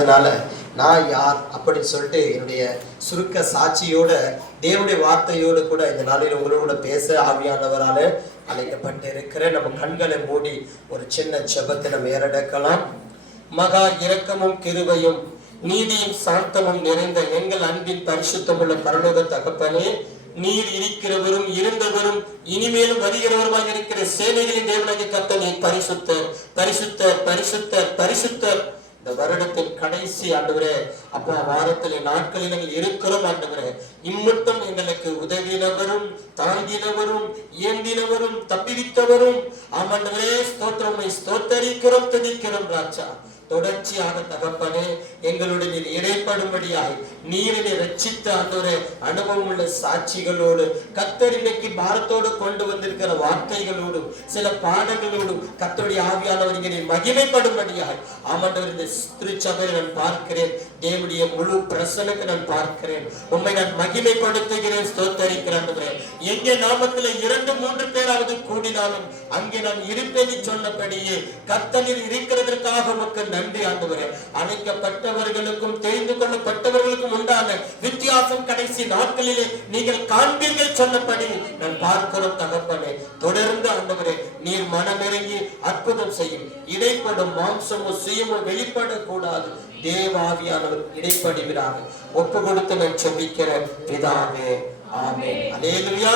அதனால நான் யார் அப்படின்னு சொல்லிட்டு என்னுடைய சுருக்க சாட்சியோட தேவனுடைய வார்த்தையோடு கூட இந்த நாளில் உங்களோட கூட பேச ஆவியானவரால அழைக்கப்பட்டு இருக்கிற நம்ம கண்களை மூடி ஒரு சின்ன ஜெபத்தை நம்ம ஏறெடுக்கலாம். மகா இரக்கமும் கிருபையும் நீதியும் சாந்தமும் நிறைந்த எங்கள் அன்பின் பரிசுத்தமுள்ள பரலோக தகப்பனே, நீர் இருக்கிறவரும் இருந்தவரும் இனிமேலும் வருகிறவருமாக இருக்கிற சேனைகளின் தேவனாகிய கர்த்தரே, பரிசுத்தர் பரிசுத்தர் பரிசுத்தர் பரிசுத்தர். இந்த வருடத்தின் கடைசி ஆண்டவரே அப்பா, வாரத்திலே நாட்களில் நாங்கள் இருக்கிறோம் ஆண்டவரே. இம்மட்டும் எங்களுக்கு உதவினவரும் தாங்கினவரும் ஏந்தினவரும் தப்பிவித்தவரும் ஆமாண்டவரே, ஸ்தோத்திரமை ஸ்தோத்தரிக்கிறோம் துதிக்கிறோம் ராஜா. தொடர்ச்சியாக தகப்பனே, எங்களுடைய நீர் இடைப்படும்படியாய் நீரினை ரட்சித்த ஆண்டவரே அனுபவம் உள்ள சாட்சிகளோடு கர்த்தர் இன்னைக்கு பாரத்தோடு கொண்டு வந்திருக்கிற வார்த்தைகளோடு சில பாடங்களோடு கர்த்தருடைய ஆவியானவர் இங்கே மகிமைப்படும்படியாய் ஆமாண்டவர் இந்த திருச்சபையை நான் பார்க்கிறேன். தேவனுடைய முழு பிரசனுக்கு நான் பார்க்கிறேன். உண்மை நான் மகிமைப்படுத்துகிறேன், ஸ்தோத்தரிக்கிறேன். எங்கே நாமத்தில் 2-3 பேராவது கூடினாலும் அங்கே நான் இருப்பேன் சொன்னபடியே கர்த்தரில் இருக்கிறதற்காக உமக்கு நன்றி ஆண்டவரே. அழைக்கப்பட்டவர்களுக்கும் தெரிந்து கொள்ளப்பட்டவர்களுக்கும் உண்டான வித்தியாசம் கடைசி நாட்களிலே நீங்கள் காண்பீர்கள் சொன்னபடி நான் பார்க்கிறோம் தகப்பனே. தொடர்ந்து ஆண்டவரே நீர் மனமிறங்கி அற்புதம் செய்யும். இடைப்படும் மாம்சமோ சுயமோ வெளிப்படக்கூடாது. தேவாவியானவர் இடைப்படுகிறார். ஒப்பு கொடுத்து நான் செபிக்கிற பிதாவே, ஆமென். அல்லேலூயா.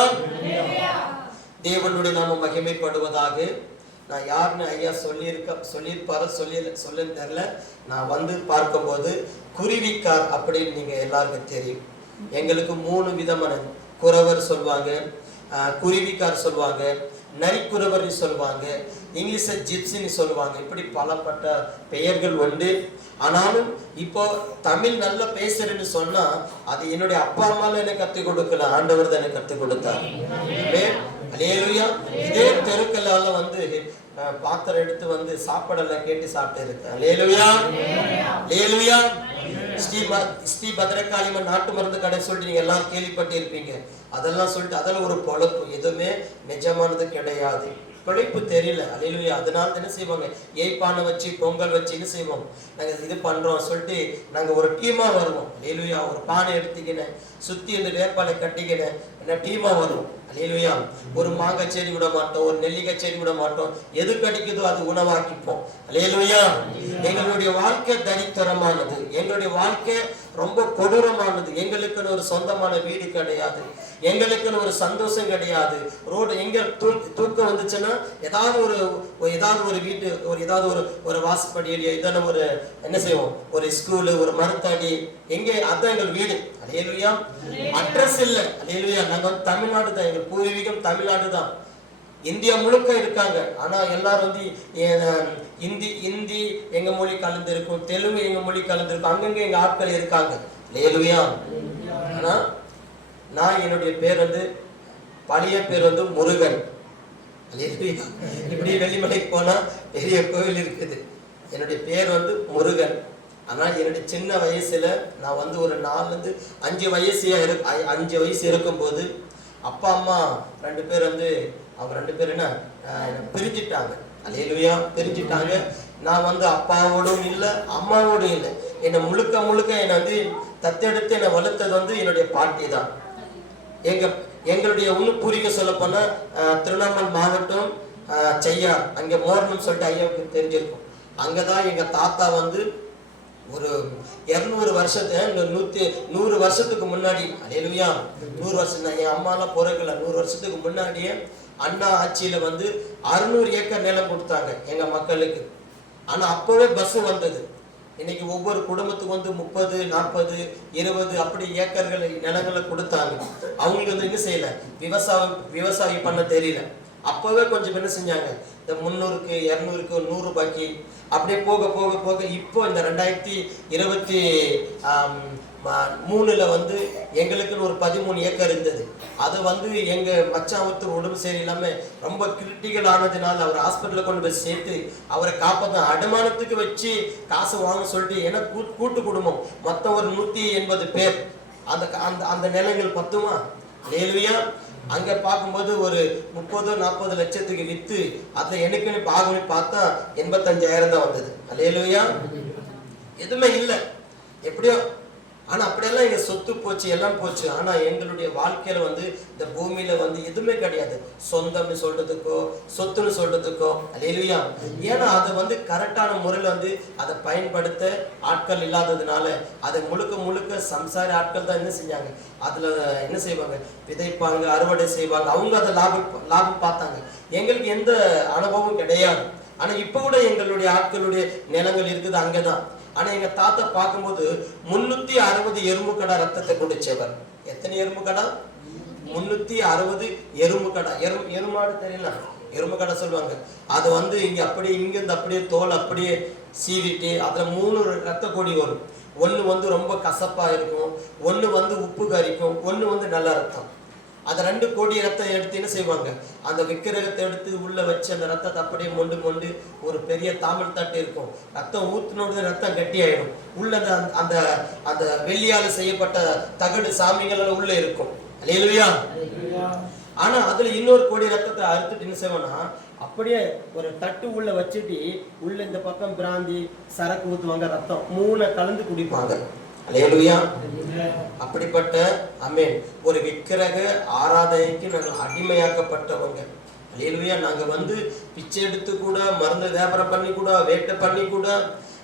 தேவனுடைய நாமம் மகிமைப்படுவதாக. நான் யாருன்னு ஐயா சொல்லியிருப்பாரு சொல்லுன்னு தெரியல. நான் வந்து பார்க்கும்போது குருவிக்கார் அப்படின்னு நீங்க எல்லாருக்கும் தெரியும். எங்களுக்கு 3 விதமான குறவர் சொல்லுவாங்க, குருவிக்கார் சொல்லுவாங்க, நரிக்குறவர் சொல்லுவாங்க, இங்கிலீஷ்ல ஜிப்சின்னு சொல்லுவாங்க. இப்படி பலப்பட்ட பெயர்கள் உண்டு. ஆனாலும் இப்போ தமிழ் நல்லா பேசுறேன்னு சொன்னா அது என்னுடைய அப்பா அம்மால எனக்கு கற்றுக் கொடுக்கல, ஆண்டவர் தான் எனக்கு கற்றுக் கொடுத்தார். அல்லேலூயா. இதே தெருக்களால வந்து பாத்திரம் எடுத்து வந்து சாப்பாடெல்லாம் கேட்டு சாப்பிட்டு இருக்கேன். அல்லேலூயா அல்லேலூயா. ஸ்ரீ பத்ரகாளியம்மன் நாட்டு மருந்து கடை சொல்லிட்டு நீங்க எல்லாம் கேள்விப்பட்டு இருப்பீங்க. அதெல்லாம் சொல்லிட்டு அதில் ஒரு பொழப்பு, எதுவுமே நிஜமானது கிடையாது. பிழைப்பு தெரியல. அல்லேலூயா. அதனால என்ன செய்வாங்க, ஏய்ப்பானை வச்சு பொங்கல் வச்சு என்ன செய்வோம், நாங்கள் இது பண்றோம் சொல்லிட்டு நாங்கள் ஒரு டீமா வருவோம். அல்லேலூயா. ஒரு பானை எடுத்துக்கினேன், சுத்தி இந்த வேப்பாலை கட்டிக்கினேன், என்ன டீமா வருவோம். அல்லேலூயா. ஒரு மாங்காய் செடி விட மாட்டோம், ஒரு நெல்லிக்காய் செடி விட மாட்டோம். எது கிடைக்குதோ அது உணவாக்கிப்போம். அல்லேலூயா. எங்களுடைய வாழ்க்கை தனித்தரமானது, எங்களுடைய வாழ்க்கை ரொம்ப கொடூரமானது. எங்களுக்குன்னு ஒரு சொந்தமான வீடு கிடையாது, எங்களுக்குன்னு ஒரு சந்தோஷம் கிடையாது. ரோடு எங்க தூக்கம் வந்துச்சுன்னா ஏதாவது ஒரு வீட்டு ஏதாவது ஒரு வாசப்படியிலையோ இதெல்லாம் ஒரு என்ன செய்வோம், ஒரு ஸ்கூலு, ஒரு மரத்தடி, எங்கே அதான் எங்கள் வீடு. அல்லேலூயா. அட்ரஸ் இல்லை. அல்லேலூயா. நாங்க வந்து தமிழ்நாடு தான், எங்க பூர்வீகம் தமிழ்நாடு தான். இந்தியா முழுக்க இருக்காங்க. ஆனா எல்லாரும் வந்து இந்தி எங்க மொழி கலந்து இருக்கும், தெலுங்கு எங்க மொழி கலந்து இருக்கும், அங்கங்க எங்க ஆட்கள் இருக்காங்க. அல்லேலூயா. ஆனா நான் என்னுடைய பேர் வந்து பழைய பேர் வந்து முருகன். அல்லேலூயா. இப்படி வெள்ளிமலைக்கு போனா பெரிய கோவில் இருக்குது. என்னுடைய பேர் வந்து முருகன். ஆனா என்னுடைய சின்ன வயசுல நான் வந்து ஒரு 4-5 வயசு இருக்கும்போது அப்பா அம்மா 2 பேர் வந்து அவங்க 2 பேர் என்ன பிரிஞ்சிட்டாங்க. அல்லேலூயா. பிரிஞ்சிட்டாங்க. நான் வந்து அப்பாவோடும் இல்லை அம்மாவோடும் இல்லை. என்னை முழுக்க என்னை வந்து தத்தெடுத்து என்னை வளர்த்தது வந்து என்னுடைய பாட்டி தான். எங்களுடைய பூர்வீகம் சொல்ல போனா திருவண்ணாமலை மாவட்டம் செய்யார், அங்கே மோர்னம் சொல்லிட்டு ஐயாவுக்கு தெரிஞ்சிருக்கும். அங்கதான் எங்க தாத்தா வந்து ஒரு 200 வருஷத்துக்கு முன்னாடி, அல்லேலூயா, 100 வருஷம் தான், என் அம்மாலாம் பிறகுல 100 வருஷத்துக்கு முன்னாடியே அண்ணா ஆட்சியில வந்து 600 ஏக்கர் நிலம் கொடுத்தாங்க எங்க மக்களுக்கு. ஆனா அப்பவே பஸ் வந்தது. இன்னைக்கு ஒவ்வொரு குடும்பத்துக்கு வந்து 30, 40, 20 அப்படி ஏக்கர்கள் நிலங்களை கொடுத்தாங்க. அவங்களுக்கு வந்து என்ன செய்யல, விவசாயம் பண்ண தெரியல. அப்பவே கொஞ்சம் என்ன செஞ்சாங்க, இந்த 300க்கு 200க்கு 100 ரூபாய்க்கு அப்படியே போக இப்போ இந்த 2023 வந்து எங்களுக்குன்னு ஒரு 13 ஏக்கர் இருந்தது. அது வந்து எங்க மச்சான் ஒருத்தர் உடம்பு சரியில்லாம ரொம்ப கிரிட்டிக்கல் ஆனதுனால அவர் ஹாஸ்பிட்டலில் கொண்டு போய் சேர்த்து அவரை காப்பாற்ற அடமானத்துக்கு வச்சு காசு வாங்க சொல்லிட்டு, ஏன்னா கூட்டு குடும்பம் மொத்தம் ஒரு 180 பேர். அந்த நிலங்கள் பத்துமா? அல்லேலூயா. அங்க பார்க்கும்போது ஒரு 30-40 லட்சத்துக்கு வித்து அதை எனக்குன்னு பாகமே பார்த்தா 85,000 தான் வந்தது. அல்லேலூயா. எதுவுமே இல்லை, எப்படியோ. ஆனா அப்படியெல்லாம் எங்க சொத்து போச்சு, எல்லாம் போச்சு. ஆனா எங்களுடைய வாழ்க்கையில வந்து இந்த பூமியில வந்து எதுவுமே கிடையாது, சொந்தம்னு சொல்றதுக்கோ சொத்துன்னு சொல்றதுக்கோ. அல்லேலூயா. ஏன்னா அதை வந்து கரெக்டான முறையில வந்து அதை பயன்படுத்த ஆட்கள் இல்லாததுனால அதை முழுக்க முழுக்க சம்சார ஆட்கள் தான் என்ன செஞ்சாங்க, அதுல என்ன செய்வாங்க, விதைப்பாங்க, அறுவடை செய்வாங்க. அவங்க அதை லாபம் பார்த்தாங்க. எங்களுக்கு எந்த அனுபவமும் கிடையாது. ஆனா இப்ப கூட எங்களுடைய ஆட்களுடைய நிலங்கள் இருக்குது அங்கதான். ஆனா எங்க தாத்தா பார்க்கும்போது 360 எறும்பு கடை ரத்தத்தை குடிச்சவர். எத்தனை எறும்பு கடை? 360 எறும்பு கடை. எருமாடு தெரியல, எறும்பு கடை சொல்லுவாங்க. அது வந்து இங்க அப்படியே இங்கிருந்து அப்படியே தோல் அப்படியே சீவிட்டு அதுல 3 ரத்த கொடி வரும். ஒண்ணு வந்து ரொம்ப கசப்பா இருக்கும், ஒண்ணு வந்து உப்பு கரிக்கும், ஒண்ணு வந்து நல்ல ரத்தம். அந்த 2 கோடி ரத்தம் எடுத்து என்ன செய்வாங்க, அந்த விக்கிரகத்தை எடுத்து உள்ள வச்சு அந்த ரத்தத்தை அப்படியே மொண்டு மொண்டு ஒரு பெரிய தாமிழ் தட்டு இருக்கும். ரத்தம் ஊத்துனோடு ரத்தம் கட்டி ஆயிடும். உள்ள அந்த அந்த வெள்ளியால் செய்யப்பட்ட தகடு சாமிகள் உள்ள இருக்கும். அல்லேலூயா. ஆனா அதுல இன்னொரு கோடி ரத்தத்தை அறுத்துட்டு என்ன செய்வானா, அப்படியே ஒரு தட்டு உள்ள வச்சுட்டு உள்ள இந்த பக்கம் பிராந்தி சரக்கு ஊத்துவாங்க, ரத்தம் 3 கலந்து குடிப்பாங்க. அல்லேலூயா. அப்படிப்பட்ட ஆமென் ஒரு விக்கிரக ஆராதனைக்கு நாங்கள் அடிமையாக்கப்பட்டவங்க. அல்லேலூயா. நாங்க வந்து பிச்சை எடுத்து கூட, மருந்து வியாபாரம் பண்ணி கூட, வேட்டை பண்ணி கூட,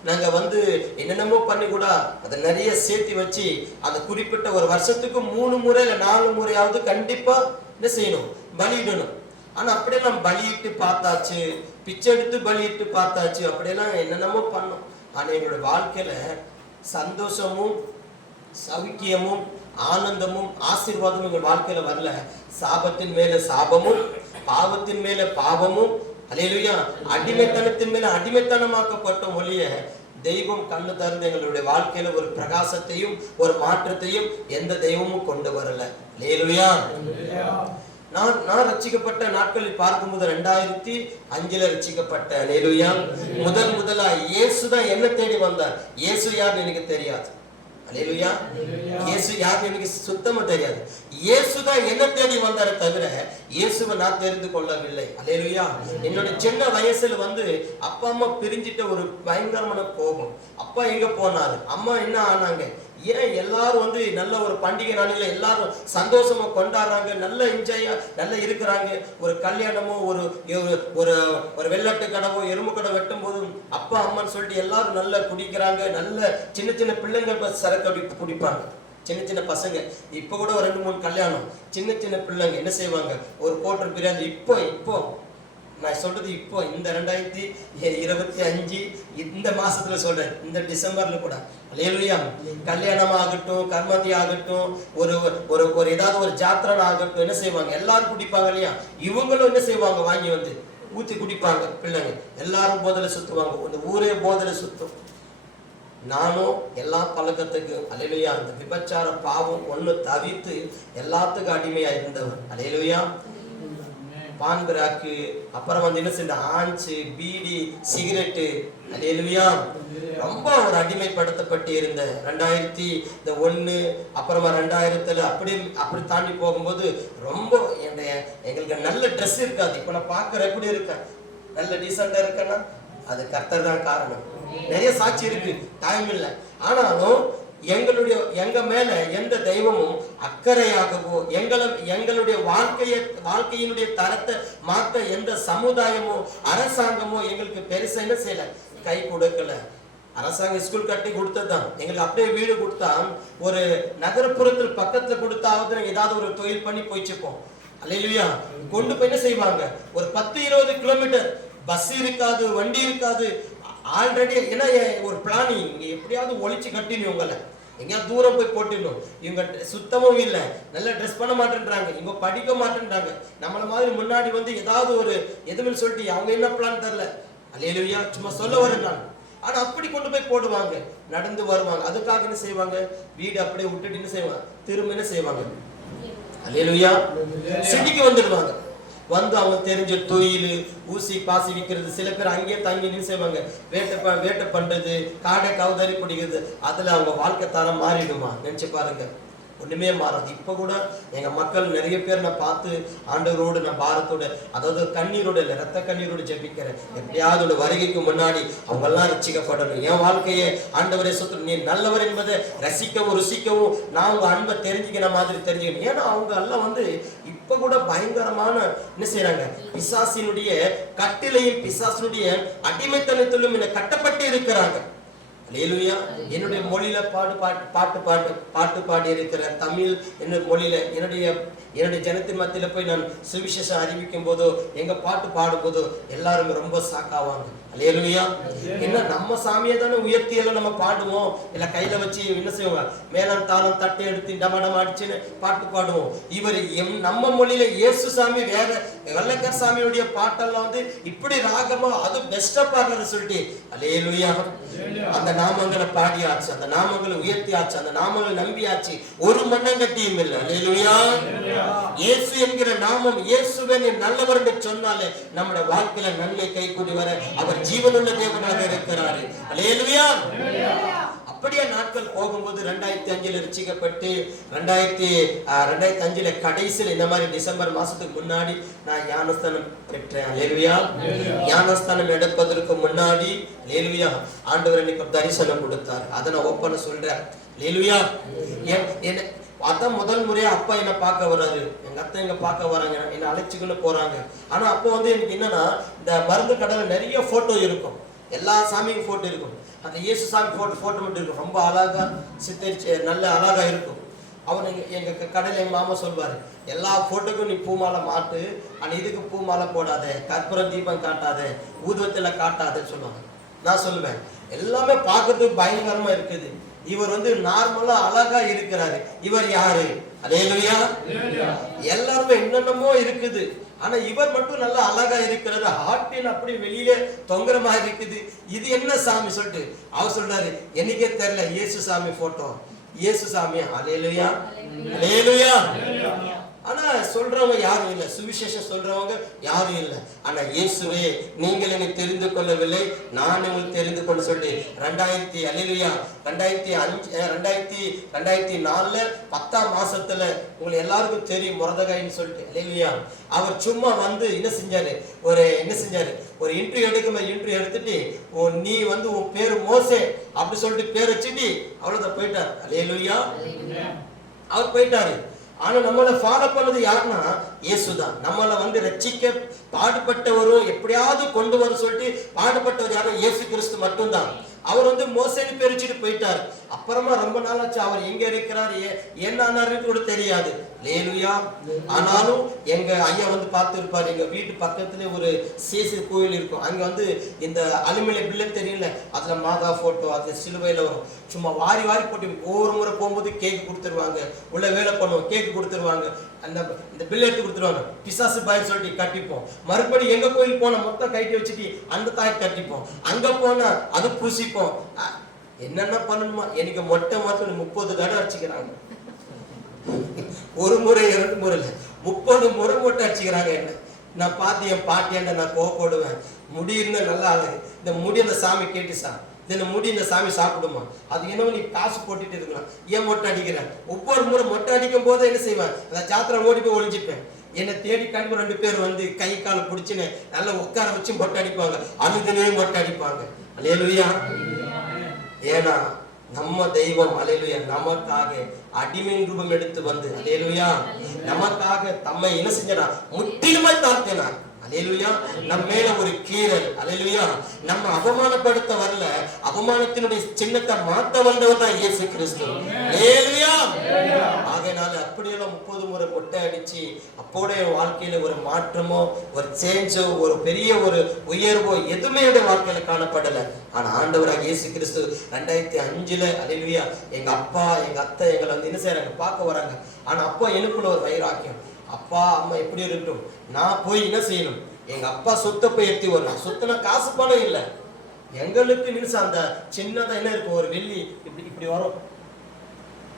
நாங்க வந்து என்னென்னமோ பண்ணி கூட அதை நிறைய சேர்த்து வச்சு அந்த குறிப்பிட்ட ஒரு வருஷத்துக்கு 3 முறை இல்லை 4 முறையாவது கண்டிப்பா என்ன செய்யணும், பலியிடணும். ஆனா அப்படியெல்லாம் பலியிட்டு பார்த்தாச்சு, பிச்சை எடுத்து பலியிட்டு பார்த்தாச்சு, அப்படியெல்லாம் என்னென்னமோ பண்ணோம். ஆனா எங்களோட வாழ்க்கையில சந்தோஷமும் சௌக்கியமும் ஆனந்தமும் ஆசீர்வாதமும் எங்கள் வாழ்க்கையில வரல. சாபத்தின் மேல சாபமும், பாவத்தின் மேல பாவமும், அல்லேலூயா, அடிமைத்தனத்தின் மேல அடிமைத்தனமாக்கப்பட்ட ஒழிய தெய்வம் கண்ணு திறந்து எங்களுடைய வாழ்க்கையில ஒரு பிரகாசத்தையும் ஒரு மாற்றத்தையும் எந்த தெய்வமும் கொண்டு வரல. அல்லேலூயா. நான் ரட்சிக்கப்பட்ட நாட்களில் பார்க்கும்போது 2005 ரட்சிக்கப்பட்ட. அல்லேலூயா. முதலா இயேசுதான் என்ன தேடி வந்தார். இயேசு யாருன்னு எனக்கு தெரியாது. அல்லேலூயா. இயேசு யாருன்னு எனக்கு சுத்தமா தெரியாது. இயேசுதான் என்ன தேடி வந்தாரே தவிர இயேசுவை நான் தெரிந்து கொள்ளவில்லை. அல்லேலூயா. என்னோட சின்ன வயசுல வந்து அப்பா அம்மா பிரிஞ்சிட்ட ஒரு பயங்கரமான கோபம். அப்பா எங்க போனாரு, அம்மா என்ன ஆனாங்க, ஏன் எல்லாரும் வந்து நல்ல ஒரு பண்டிகை நாளில எல்லாரும் சந்தோஷமா கொண்டாடுறாங்க, நல்ல என்ஜாயா நல்லா இருக்கிறாங்க. ஒரு கல்யாணமோ ஒரு ஒரு வெள்ளாட்டு கடவோ எறும்பு கடை வெட்டும் போதும் அப்பா அம்மான்னு சொல்லிட்டு எல்லாரும் நல்லா குடிக்கிறாங்க. நல்ல சின்ன சின்ன பிள்ளைங்க சரக்கு குடிப்பாங்க, சின்ன சின்ன பசங்க. இப்ப கூட ஒரு 2-3 கல்யாணம், சின்ன சின்ன பிள்ளைங்க என்ன செய்வாங்க, ஒரு கோட்டர் பிரியாணி. இப்போ நான் சொல்றது இப்போ இந்த 2025 இந்த மாசத்துல சொல்றேன், இந்த டிசம்பர்ல கூட. அல்லேலூயா. கல்யாணம் ஆகட்டும், கர்மதி ஆகட்டும், ஒரு ஒரு ஒரு ஏதாவது ஒரு ஜாத்திரன் ஆகட்டும், என்ன செய்வாங்க, எல்லாரும் குடிப்பாங்க இல்லையா. இவங்களும் என்ன செய்வாங்க, வாங்கி வந்து ஊத்தி குடிப்பாங்க பிள்ளைங்க. எல்லாரும் போதலை சுத்துவாங்க, இந்த ஊரே போதலை சுத்தும். நானும் எல்லா பழக்கத்துக்கு அல்லேலூயா அந்த விபச்சார பாவம் ஒண்ணு தவிர்த்து எல்லாத்துக்கும் அடிமையா இருந்தவர். அல்லேலூயா. பான்பராக்கு, அப்புறம் வந்து என்ன செய்த ஆஞ்சு, பீடி, சிகரெட்டு, அல்லேலூயா, ரொம்ப ஒரு அடிமைப்படுத்தப்பட்டு இருந்த 2001 அப்புறமா 2000 அப்படி தாண்டி போகும்போது ரொம்ப எங்களுக்கு நல்ல ட்ரெஸ் இருக்காது. இப்ப நான் பார்க்கற எப்படி இருக்கேன், நல்ல டீசெண்டா இருக்கேன்னா அது கர்த்தர் தான் காரணம். நிறைய சாட்சி இருக்கு, டைம் இல்லை. ஆனாலும் எங்க மேல எந்த தெய்வமும் அக்கறையாகவோ எங்களுடைய வாழ்க்கையினுடைய தரத்தை மாற்ற எந்த சமுதாயமோ அரசாங்கமோ எங்களுக்கு பெருசா என்ன செய்யல, கை கொடுக்கல. அரசாங்கம் ஸ்கூல் கட்டி கொடுத்ததுதான், எங்களுக்கு அப்படியே வீடு கொடுத்தா ஒரு நகரப்புறத்தில் பக்கத்துல கொடுத்தாவது ஏதாவது ஒரு தொழில் பண்ணி போயிச்சுப்போம். அல்லேலூயா. கொண்டு போய் என்ன செய்வாங்க, ஒரு 10-20 கிலோமீட்டர் பஸ் இருக்காது, வண்டி இருக்காது. ஆல்ரெடி என்ன ஒரு பிளானிங், இங்க எப்படியாவது ஒழிச்சு கட்டினு உங்களை எங்கேயாவது தூரம் போய் போட்டுடணும். இவங்க சுத்தமும் இல்லை, நல்லா ட்ரெஸ் பண்ண மாட்டேன்றாங்க, இவங்க படிக்க மாட்டேன்றாங்க. நம்மள மாதிரி முன்னாடி வந்து ஏதாவது ஒரு எதுவுன்னு சொல்லிட்டு அவங்க என்ன பிளான் தெரியல. அல்லேலூயா. சும்மா சொல்ல வரேன் நான். ஆனா அப்படி கொண்டு போய் போடுவாங்க, நடந்து வருவாங்க. அதுக்காக என்ன செய்வாங்க, வீடு அப்படியே விட்டுட்டு என்ன செய்வாங்க, திரும்ப என்ன செய்வாங்க, அல்லேலூயா, சிட்டிக்கு வந்துடுவாங்க. வந்து அவங்க தெரிஞ்ச தொழில், ஊசி பாசி விற்கிறது, சில பேர் அங்கேயே தங்கி என்ன செய்வாங்க, வேட்டை பண்றது, காடை கவுதாரி பிடிக்கிறது. அதுல அவங்க வாழ்க்கை தரம் மாறிடுமா, நினைச்சு பாருங்க. ஒண்ணுமே மாறாது. இப்ப கூட எங்க மக்கள் நிறைய பேர் நான் பார்த்து ஆண்டவரோடு நான் பாரத்தோட, அதாவது கண்ணீரோட இல்லை, ரத்த கண்ணீரோடு ஜெபிக்கிறேன். எப்படியாவது ஒரு வருகைக்கு முன்னாடி அவங்க எல்லாம் ரட்சிக்கப்படணும். என் வாழ்க்கையை ஆண்டவரே சொத்து, நீ நல்லவர் என்பதை ரசிக்கவும் ருசிக்கவும் நான் உங்க அன்பை தெரிஞ்சுக்கிற மாதிரி தெரிஞ்சுக்கணும். ஏன்னா அவங்க எல்லாம் இப்ப கூட பயங்கரமான என்ன செய்யறாங்க, பிசாசினுடைய கட்டிலையும் பிசாசினுடைய அடிமைத்தனத்திலும் என்ன கட்டப்பட்டு இருக்கிறாங்க. அல்லேலூயா. என்னுடைய மொழியில பாட்டு பாடி இருக்கிற தமிழ் என்னுடைய மொழியில என்னுடைய ஜனத்தின் மத்தியில போய் நான் சுவிசேஷம் அறிவிக்கும் போதோ எங்க பாட்டு பாடும் போதோ எல்லாருமே ரொம்ப சாக்காவாங்க. அல்லேலூயா. என்ன நம்ம சாமியை தானே உயர்த்தி எல்லாம் நம்ம பாடுவோம், இல்ல கையில வச்சு என்ன செய்வோம், மேலம் தாளம் தட்டை எடுத்து டமடம் அடிச்சுன்னு பாட்டு பாடுவோம். இவர் நம்ம மொழியில இயேசு சாமி வேற வெள்ளைக்கார சாமியுடைய பாட்டெல்லாம் இப்படி ராகமா அது பெஸ்டா பாடுறது சொல்லிட்டு அல்லேலூயா. அந்த நாமங்களை பாடியாச்சு, அந்த நாமங்களை உயர்த்தியாச்சு, அந்த நாமங்களை நம்பியாச்சு, ஒரு மண்ணங்கட்டியும் இல்லை. அல்லேலூயா. இயேசு என்கிற நாமம், இயேசுவே நீ நல்லவர் என்று சொன்னாலே நம்முடைய வாழ்க்கையில நன்மை கைகூடி வர அவர் ஜீவனுள்ள தேவனாக இருக்கிறாரு. அல்லேலூயா. அப்படியே நாட்கள் போகும்போது 2005 ரட்சிக்கப்பட்டு 2005 கடைசியில் இந்த மாதிரி டிசம்பர் மாசத்துக்கு முன்னாடி நான் ஞானஸ்தானம் பெற்றேன். அல்லேலூயா. ஞானஸ்தானம் எடுப்பதற்கு முன்னாடி அல்லேலூயா ஆண்டவர் எனக்கு தரிசனம் கொடுத்தார். அதை நான் ஓப்பனா சொல்றேன். அல்லேலூயா. அதான் முதல் முறையா அப்பா என்ன பார்க்க வர்றாரு, எங்க அத்தை எங்க பார்க்க வராங்க, என்ன அழைச்சிக்கின்னு போறாங்க. ஆனா அப்போ எனக்கு என்னன்னா, இந்த மருந்து கடையில நிறைய போட்டோ இருக்கும், எல்லா சாமிக்கும் போட்டோ இருக்கும். அந்த இயேசு சாமி போட்டோ மட்டும் இருக்கும், ரொம்ப அழகா சித்தரிச்சு நல்ல அழகா இருக்கும். அவன் எங்க கடையில எங்க மாமா சொல்வாரு, எல்லா போட்டோக்கும் நீ பூமாலை மாட்டு, ஆனா இதுக்கு பூமாலை போடாத, கற்பூர தீபம் காட்டாத, ஊதுவத்தில காட்டாதன்னு சொல்லுவாங்க. நான் சொல்லுவேன், எல்லாமே பார்க்கறதுக்கு பயங்கரமா இருக்குது, இவர் நார்மலா அழகா இருக்கிறாரு, இவர் யாரு? அல்லேலூயா. எல்லாருமே என்னென்னமோ இருக்குது, ஆனா இவர் மட்டும் நல்லா அழகா இருக்கிறாரு, ஹார்ட்டின் அப்படி வெளியில தொங்குற மாதிரி இருக்குது, இது என்ன சாமி சொல்லிட்டு அவர் சொல்றாரு, எனக்கே தெரியல, இயேசு சாமி போட்டோ, இயேசு சாமி. அல்லேலூயா. அல்லேலூயா. ஆனா சொல்றவங்க யாரும் இல்லை, சுவிசேஷம் சொல்றவங்க யாரும் இல்லை. ஆனா இயேசுவே நீங்கள் என்னை தெரிந்து கொள்ளவில்லை, நான் உங்களுக்கு தெரிந்து கொள்ள சொல்லி 2004 10ஆம் மாசத்துல உங்களுக்கு எல்லாருக்கும் தெரியும் மொர்தெகாய்னு சொல்லிட்டு. அல்லேலூயா. அவர் சும்மா என்ன செஞ்சாரு, ஒரு இன்டர்வியூ இன்டர்வியூ எடுத்துட்டு, நீ உன் பேரு மோசே அப்படி சொல்லிட்டு பேர் வச்சுட்டு அவ்வளவுதான் போயிட்டார். அல்லேலூயா. அவர் போயிட்டாரு. ஆனா நம்மளை ஃபாலோ பண்ணது யாருன்னா இயேசுதான். நம்மளை ரட்சிக்க பாடுபட்டவரும் எப்படியாவது கொண்டு வர சொல்லிட்டு பாடுபட்டவர் யாரும் இயேசு கிறிஸ்து மட்டும்தான். அவர் மோசேன்னு பிரிச்சுட்டு போயிட்டார். அப்புறமா ரொம்ப நாள் ஆச்சு, அவர் எங்க இருக்கிறாரு என்ன கூட தெரியாது. அல்லேலூயா. ஆனாலும் எங்க ஐயா பார்த்து இருப்பாரு, எங்க வீட்டு பக்கத்துல ஒரு சேசு கோயில் இருக்கும், அங்க இந்த அலுமினிய பில்லட் தெரியல, அதுல மாதா போட்டோ, அதுல சிலுவையில வரும், சும்மா வாரி வாரி போட்டு ஒவ்வொரு முறை போகும்போது கேக் கொடுத்துருவாங்க, உள்ள வேலை பண்ணுவோம், கேக் கொடுத்துருவாங்க, இந்த பில் எடுத்து கொடுத்துருவாங்க, பிசாசு பாய் சொல்லிட்டு கட்டிப்போம். மறுபடியும் எங்க கோயில் போன மொத்தம் கைட்டு வச்சுட்டு அந்த தாய் கட்டிப்போம், அங்க போனா அது பூசிப்போம், என்னென்ன பண்ணணுமா. எனக்கு மொட்டை மாத்திரம் 30 தடவை அடிச்சுக்கிறாங்க, ஒரு முறை 2 முறை இல்லை, 30 முறை மொட்டை அடிச்சுக்கிறாங்க. என்ன நான் பார்த்து என் பாட்டியாண்ட நான் கோவப்படுவேன், முடி இருந்தா நல்லா அழகு, இந்த முடி அந்த சாமி கேட்டுச்சா, இந்த முடி இந்த சாமி சாப்பிடுமா, அது என்னவோ நீ காசு போட்டுட்டு இருக்கலாம், ஏன் மொட்டை அடிக்கிறேன். ஒவ்வொரு முறை மொட்டை அடிக்கும் போது என்ன செய்வேன், அந்த ஜாத்திரை ஓடி போய் ஒளிஞ்சிப்பேன். என்னை தேடி கண்டு 2 பேர் கை காலை பிடிச்சுன்னு நல்லா உட்கார வச்சு மொட்டை அடிப்பாங்க, அழுதுனே மொட்டை அடிப்பாங்க. அல்லேலூயா. ஏன்னா நம்ம தெய்வம் அல்லேலூயா நமக்காக அடிமை ரூபம் எடுத்து அல்லேலூயா நமக்காக தம்மை என்ன செஞ்சா முற்றிலுமாய் தாழ்த்தினார். அல்லேலூயா. நம்ம மேல ஒரு கீறல். அல்லேலூயா. நம்ம அவமானப்படுத்த வரல, அவமானத்தினுடைய சின்னத்தை மாத்த வந்தவர் தான் இயேசு கிறிஸ்து. அல்லேலூயா. ஆகையால அப்படியெல்லாம் 30 முறை மொட்டை அடிச்சு அப்போட வாழ்க்கையில ஒரு மாற்றமோ ஒரு சேஞ்சோ ஒரு பெரிய ஒரு உயர்வோ எதுவுமே வாழ்க்கையில காணப்படல. ஆனா ஆண்டவராக இயேசு கிறிஸ்து 2005 அல்லேலூயா எங்க அப்பா எங்க அத்தை எங்களை என்ன செய்யறாங்க பார்க்க வராங்க. ஆனா அப்பா எனக்குள்ள ஒரு வைராக்கியம், அப்பா அம்மா எப்படி இருக்கட்டும், நான் போய் என்ன செய்யணும், எங்க அப்பா சொத்தை போய் எத்தி வரணும். சொத்துனா காசு பணம் இல்லை, எங்களுக்கு நிமிஷம் அந்த சின்னதா என்ன இருக்கும், ஒரு வெள்ளி இப்படி வரும்,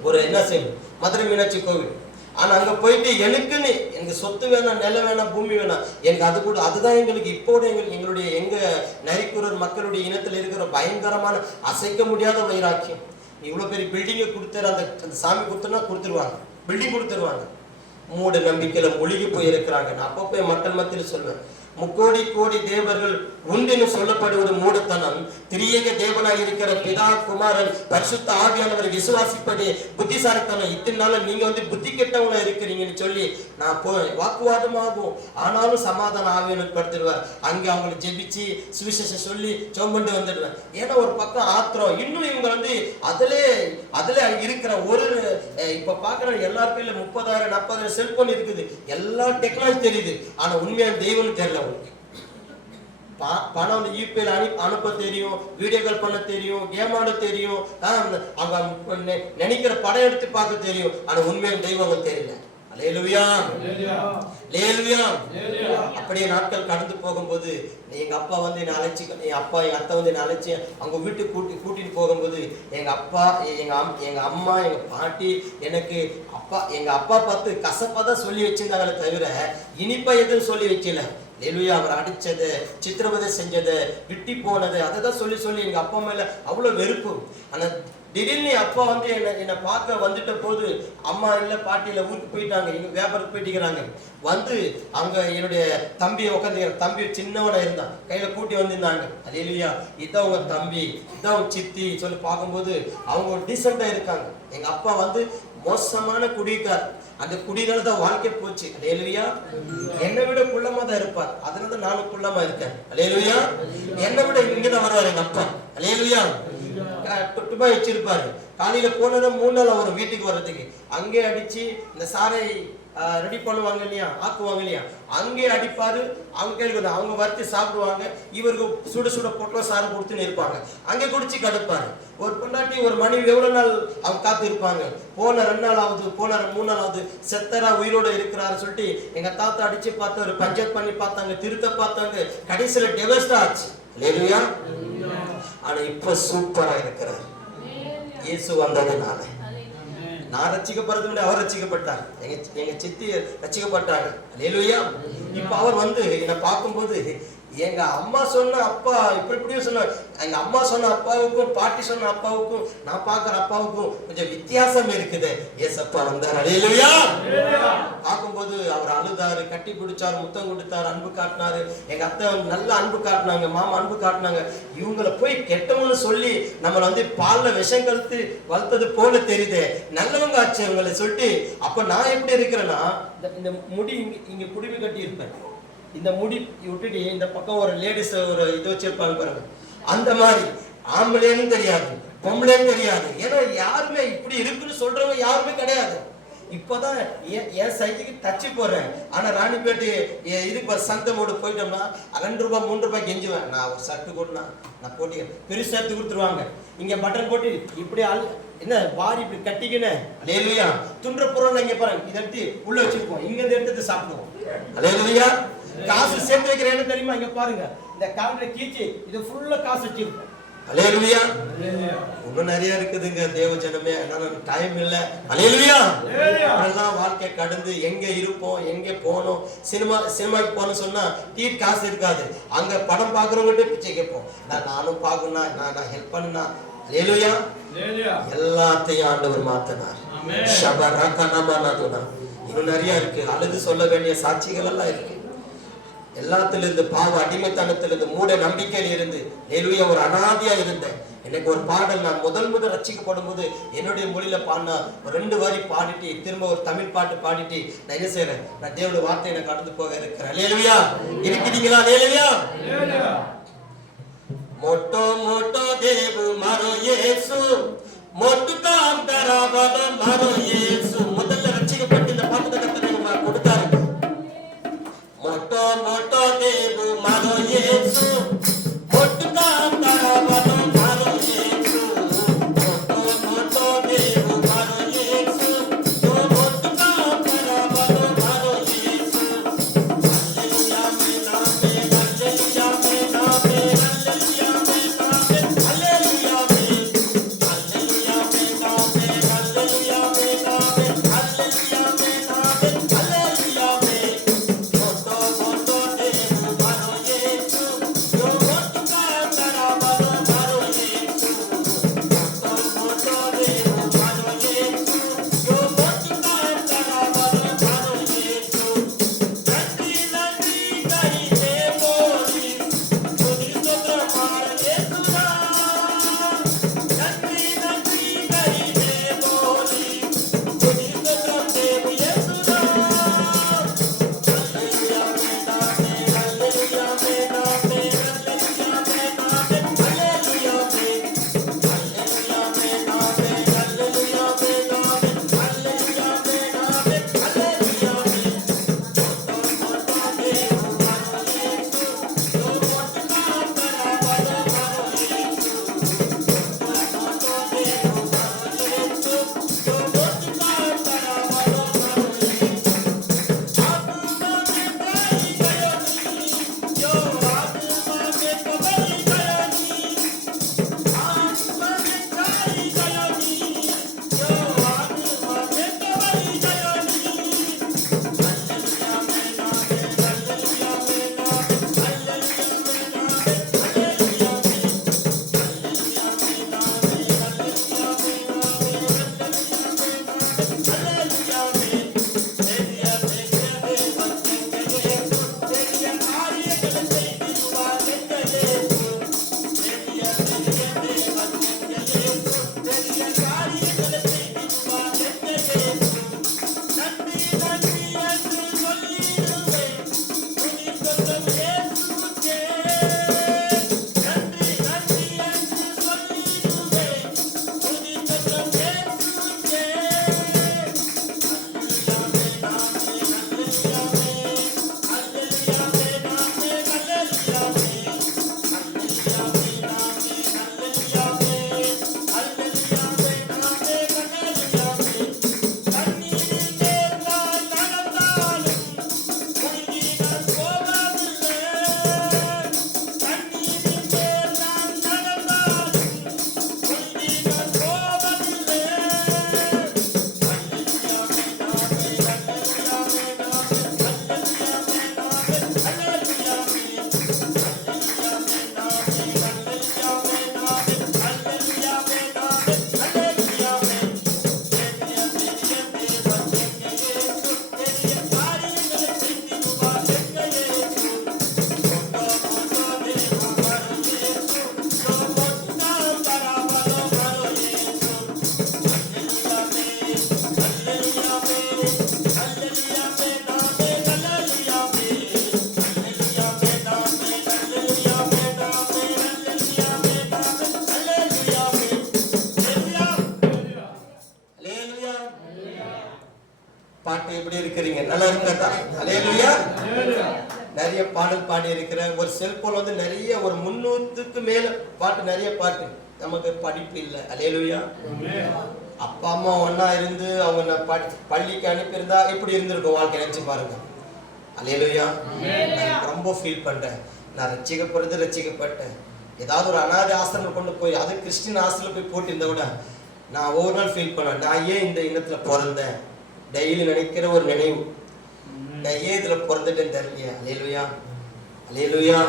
ஒரு என்ன செய்யணும் மதுரை மீனாட்சி கோவில். ஆனா அங்க போயிட்டு எனக்கு சொத்து வேணாம், நிலம் வேணாம், பூமி வேணாம், எனக்கு அது கூட அதுதான் எங்களுக்கு இப்போட எங்களுடைய எங்க நரிக்குறர் மக்களுடைய இனத்துல இருக்கிற பயங்கரமான அசைக்க முடியாத வைராக்கியம். இவ்வளவு பெரிய பில்டிங்கை கொடுத்தாரு, அந்த சாமி கொடுத்தனா கொடுத்துருவாங்க, பில்டிங் கொடுத்துருவாங்க. மூட நம்பிக்கையில மூழ்கி போய் இருக்கிறாங்க. நான் அப்பப்போ போய் மக்கள் மத்தியில் சொல்வேன், முக்கோடி கோடி தேவர்கள் உண்டென்று சொல்லப்படுவது மூடத்தனம். திரியேக தேவனாய் இருக்கிற பிதா குமாரன் பரிசுத்த ஆவியானவரை விசுவாசிப்பது புத்திசாலித்தனம். இத்தனை நாள் நீங்க புத்தி கெட்டவங்களா இருக்கிறீங்கன்னு சொல்லி நான் வாக்குவாதமாகும். ஆனாலும் சமாதான ஆவியானவர் படுத்துடுவார். அங்க அவங்களை ஜெபிச்சு சுவிசேஷம் சொல்லி சோம்பண்டு வந்துடுவேன். ஏன்னா ஒரு பக்கம் ஆத்திரம், இன்னும் இவங்க அதுல இருக்கிற ஒரு இப்ப பாக்குற எல்லார் கையில 30,000 40,000 செல்போன் இருக்குது, எல்லா டெக்னாலஜி தெரியுது. ஆனா உண்மையான தெய்வம்னு தெரியல. பணம் யூபிஐல அனுப்ப தெரியும், வீடியோ கால் பண்ண தெரியும், கேம் ஆட தெரியும், அவங்க நினைக்கிற படம் எடுத்து பார்க்க தெரியும். ஆனா உண்மையான தெய்வம் தெரியல. அல்லேலூயா, அல்லேலூயா. அப்படியே நாட்கள் கடந்து போகும்போது எங்க அப்பா என்னை அழைச்சி, என் அப்பா எங்க அத்தை என்னை அழைச்சி அவங்க வீட்டுக்கு கூட்டிட்டு போகும்போது எங்க அப்பா எங்க அம்மா எங்க பாட்டி எனக்கு எங்க அப்பா பார்த்து கசப்பா தான் சொல்லி வச்சிருந்தாங்களே தவிர இனிப்பா எதுவும் சொல்லி வைக்கல. அல்லேலூயா. அவர் அடிச்சது, சித்திரவதை செஞ்சது, விட்டி போனது, அதை தான் சொல்லி சொல்லி எங்க அப்பா மேல அவ்வளவு வெறுப்பு. ஆனா திடீர்னு அப்பா என்னை பார்க்க வந்துட்ட போது அம்மா இல்ல பாட்டி இல்ல ஊருக்கு போயிட்டாங்க, எங்க வியாபாரத்துக்கு போயிட்டுக்கிறாங்க. அங்க என்னுடைய தம்பியை உட்காந்து, தம்பி சின்னவனா இருந்தான், கையில கூட்டி வந்திருந்தாங்க. அல்லேலூயா. இதான் உங்க தம்பி, இதான் உங்க சித்தி சொல்லி பார்க்கும்போது அவங்க ஒரு டீசெண்டா இருக்காங்க. எங்க அப்பா மோசமான குடிக்கார், அந்த குடியினால தான் வாழ்க்கை போச்சு. அல்லேலூயா. என்னை விட குள்ளமா தான் இருப்பார், அதனால தான் நானும் குள்ளமா இருக்கேன். அல்லேலூயா. என்னை விட இங்கதான் வருவார் எங்க அப்பா. அல்லேலூயா. தொட்டுமா வச்சிருப்பாரு. காலையில போனதும் 3 நாள் வரும் வீட்டுக்கு வர்றதுக்கு. அங்கே அடிச்சு இந்த சாரை ரெடி பண்ணுவாங்க இல்லையா, ஆக்குவாங்க இல்லையா, அங்கே அடிப்பாரு. அவங்க வறுத்து சாப்பிடுவாங்க, இவருக்கு சுட சுட பொட்டல சாறு கொடுத்துன்னு இருப்பாங்க. அங்கே குடிச்சு கடுப்பாரு. ஒரு பொண்டாட்டி ஒரு மனைவி எவ்வளவு நாள் அவங்க காத்து இருப்பாங்க. போன 2 நாள் ஆகுது, போன 3 நாள் ஆகுது, செத்தரா உயிரோட இருக்கிறாரு சொல்லிட்டு எங்க தாத்தா அடிச்சு பார்த்தாரு, பஞ்சாயத்து பண்ணி பார்த்தாங்க, திருத்த பார்த்தாங்க, கடைசியில டிவோர்ஸ் தான் ஆச்சு. அல்லேலூயா. ஆனா இப்ப சூப்பரா இருக்கிறார். இயேசு வந்ததுனால நான் ரட்சிக்கப்படுறது முன்னாடி அவர் ரட்சிக்கப்பட்டார், எங்க சித்தி ரட்சிக்கப்பட்டாங்க. அல்லேலூயா. இப்ப அவர் என்னை பார்க்கும்போது எங்க அம்மா சொன்ன அப்பா இப்படியும் சொன்னார். எங்க அம்மா சொன்ன அப்பாவுக்கும் பாட்டி சொன்ன அப்பாவுக்கும் நான் பார்க்கிற அப்பாவுக்கும் கொஞ்சம் வித்தியாசம் இருக்குது. ஏசப்பா வந்தார். அல்லேலூயா. பார்க்கும்போது அவர் அழுதாரு, கட்டி பிடிச்சாரு, முத்தம் கொடுத்தாரு, அன்பு காட்டினாரு. எங்க அத்தை நல்ல அன்பு காட்டினாங்க, மாமா அன்பு காட்டினாங்க. இவங்களை போய் கெட்டவங்கன்னு சொல்லி நம்மளை பால்ல விஷம் கழுத்து வளர்த்தது போல தெரியுது, நல்லவங்க ஆச்சு அவங்களை சொல்லிட்டு. அப்ப நான் எப்படி இருக்கிறேன்னா, இந்த முடி இங்க குடுமி கட்டி இருப்பேன், இந்த முடி விட்டுட்டு இந்த பக்கம் ஒரு லேடிஸ் ஒரு இது வச்சிருப்பாங்க பாருங்க, அந்த மாதிரி ஆம்பளைன்னு தெரியாது, பொம்பளைன்னு தெரியாது. ஏன்னா யாருமே இப்படி இருக்குன்னு சொல்றவங்க யாருமே கிடையாது. இப்பதான் என் சைட்டுக்கு தச்சு போடுறேன். ஆனா ராணிப்பேட்டு இதுக்கு சந்தமோடு போயிட்டோம்னா 2 ரூபாய் 3 ரூபாய் கெஞ்சுவேன். நான் ஒரு ஷர்ட் கொடுனா நான் போட்டி பெருசு எடுத்து கொடுத்துருவாங்க. இங்க பட்டன் போட்டு இப்படி என்ன வாரி இப்படி கட்டிக்கின்னு. அல்லேலூயா. துன்ற பொருள் இங்க பாருங்க, இதை எடுத்து உள்ள வச்சிருப்போம், இங்க இருந்து எடுத்து சாப்பிடுவோம். அல்லேலூயா. காசு சேர்த்து வைக்கிற என்ன தெரியுமா, இங்க பாருங்க, இந்த காலரை கீச்சு இது ஃபுல்லா காசு வச்சிருப்போம். அல்லேலூயா. இன்னும் நிறைய இருக்குதுங்க தேவ ஜனமே, டைம் இல்ல. அல்லேலூயா. எல்லாம் வாழ்க்கை கடந்து எங்க இருப்போம், எங்க போனோம். சினிமாக்கு போனோம் சொன்னா டீட் காசு இருக்காது, அங்க படம் பாக்குறவங்ககிட்ட பிச்சை கேட்போம். நானும் பாக்கணும், நான் ஹெல்ப் பண்ணா. அல்லேலூயா. எல்லாத்தையும் ஆண்டவர் மாத்தினார். இன்னும் நிறைய இருக்கு, அழுது சொல்ல வேண்டிய சாட்சிகள் எல்லாம் இருக்கு. எல்லாத்திலிருந்து பாவ அடிமைத்தனத்திலிருந்து மூட நம்பிக்கையில் இருந்து அல்லேலூயா ஒரு அனாதியா இருந்தேன். எனக்கு ஒரு பாடல், நான் முதல் ரட்சிக்கப்படும் போது என்னுடைய மொழியில பாடினா 2 வரி பாடிட்டு திரும்ப ஒரு தமிழ் பாட்டு பாடிட்டு நான் என்ன செய்யறேன், நான் தேவனுடைய வார்த்தையை நான் கடந்து போக இருக்கிறேன். அல்லேலூயா. இருக்கிறீங்களா? அல்லேலூயா. मोटो मोटो देव मारो येसु मोटू काम करावलो मारो येसु ಮೊದಲ ರಚಿಸಲ್ಪಟ್ಟ ಪಾಠದ ಕರ್ತನಿಗೆ ಕೊಡುತ್ತಾರೆ. मोटो मोटो देव मारो येसु मोटू काम करावलो मारो येसु मोटो मोटो देव मारो येसु तो मोटू काम करावलो मारो येसु हालेलुया में नामे हालेलुया में नामे हालेलुया में नामे हालेलुया में பாட்டு எப்படி இருக்கிறீங்க? நல்லா இருக்கா? அல்லேலூயா. நிறைய பாடல் பாடி இருக்கிறேன். ஒரு செல்போன் வந்து நிறைய ஒரு 300க்கு மேல பாட்டு, நிறைய பாட்டு. நமக்கு படிப்பு இல்லை. அல்லேலூயா. அப்பா அம்மா ஒன்னா இருந்து அவங்க பள்ளிக்கு அனுப்பியிருந்தா எப்படி இருந்திருக்கும் வாழ்க்கை, நினைச்சு பாருங்க. அல்லேலூயா. நான் ரொம்ப ஃபீல் பண்றேன். நான் ரட்சிக்கப்பட்டேன். ஏதாவது ஒரு அனாதை ஆசிரமம் கொண்டு போய், அது கிறிஸ்டின் ஹாஸ்டல்ல போய் போட்டிருந்தா கூட நான் ஒவ்வொரு நாள் ஃபீல் பண்ணுவேன், நான் ஏன் இந்த இனத்துல பிறந்தேன். டெய்லி நினைக்கிற ஒரு நினைவு, நான் ஏன் இதுல பிறந்துட்டேன்னு தெரியலையா. அல்லேலூயா. அல்லேலூயா.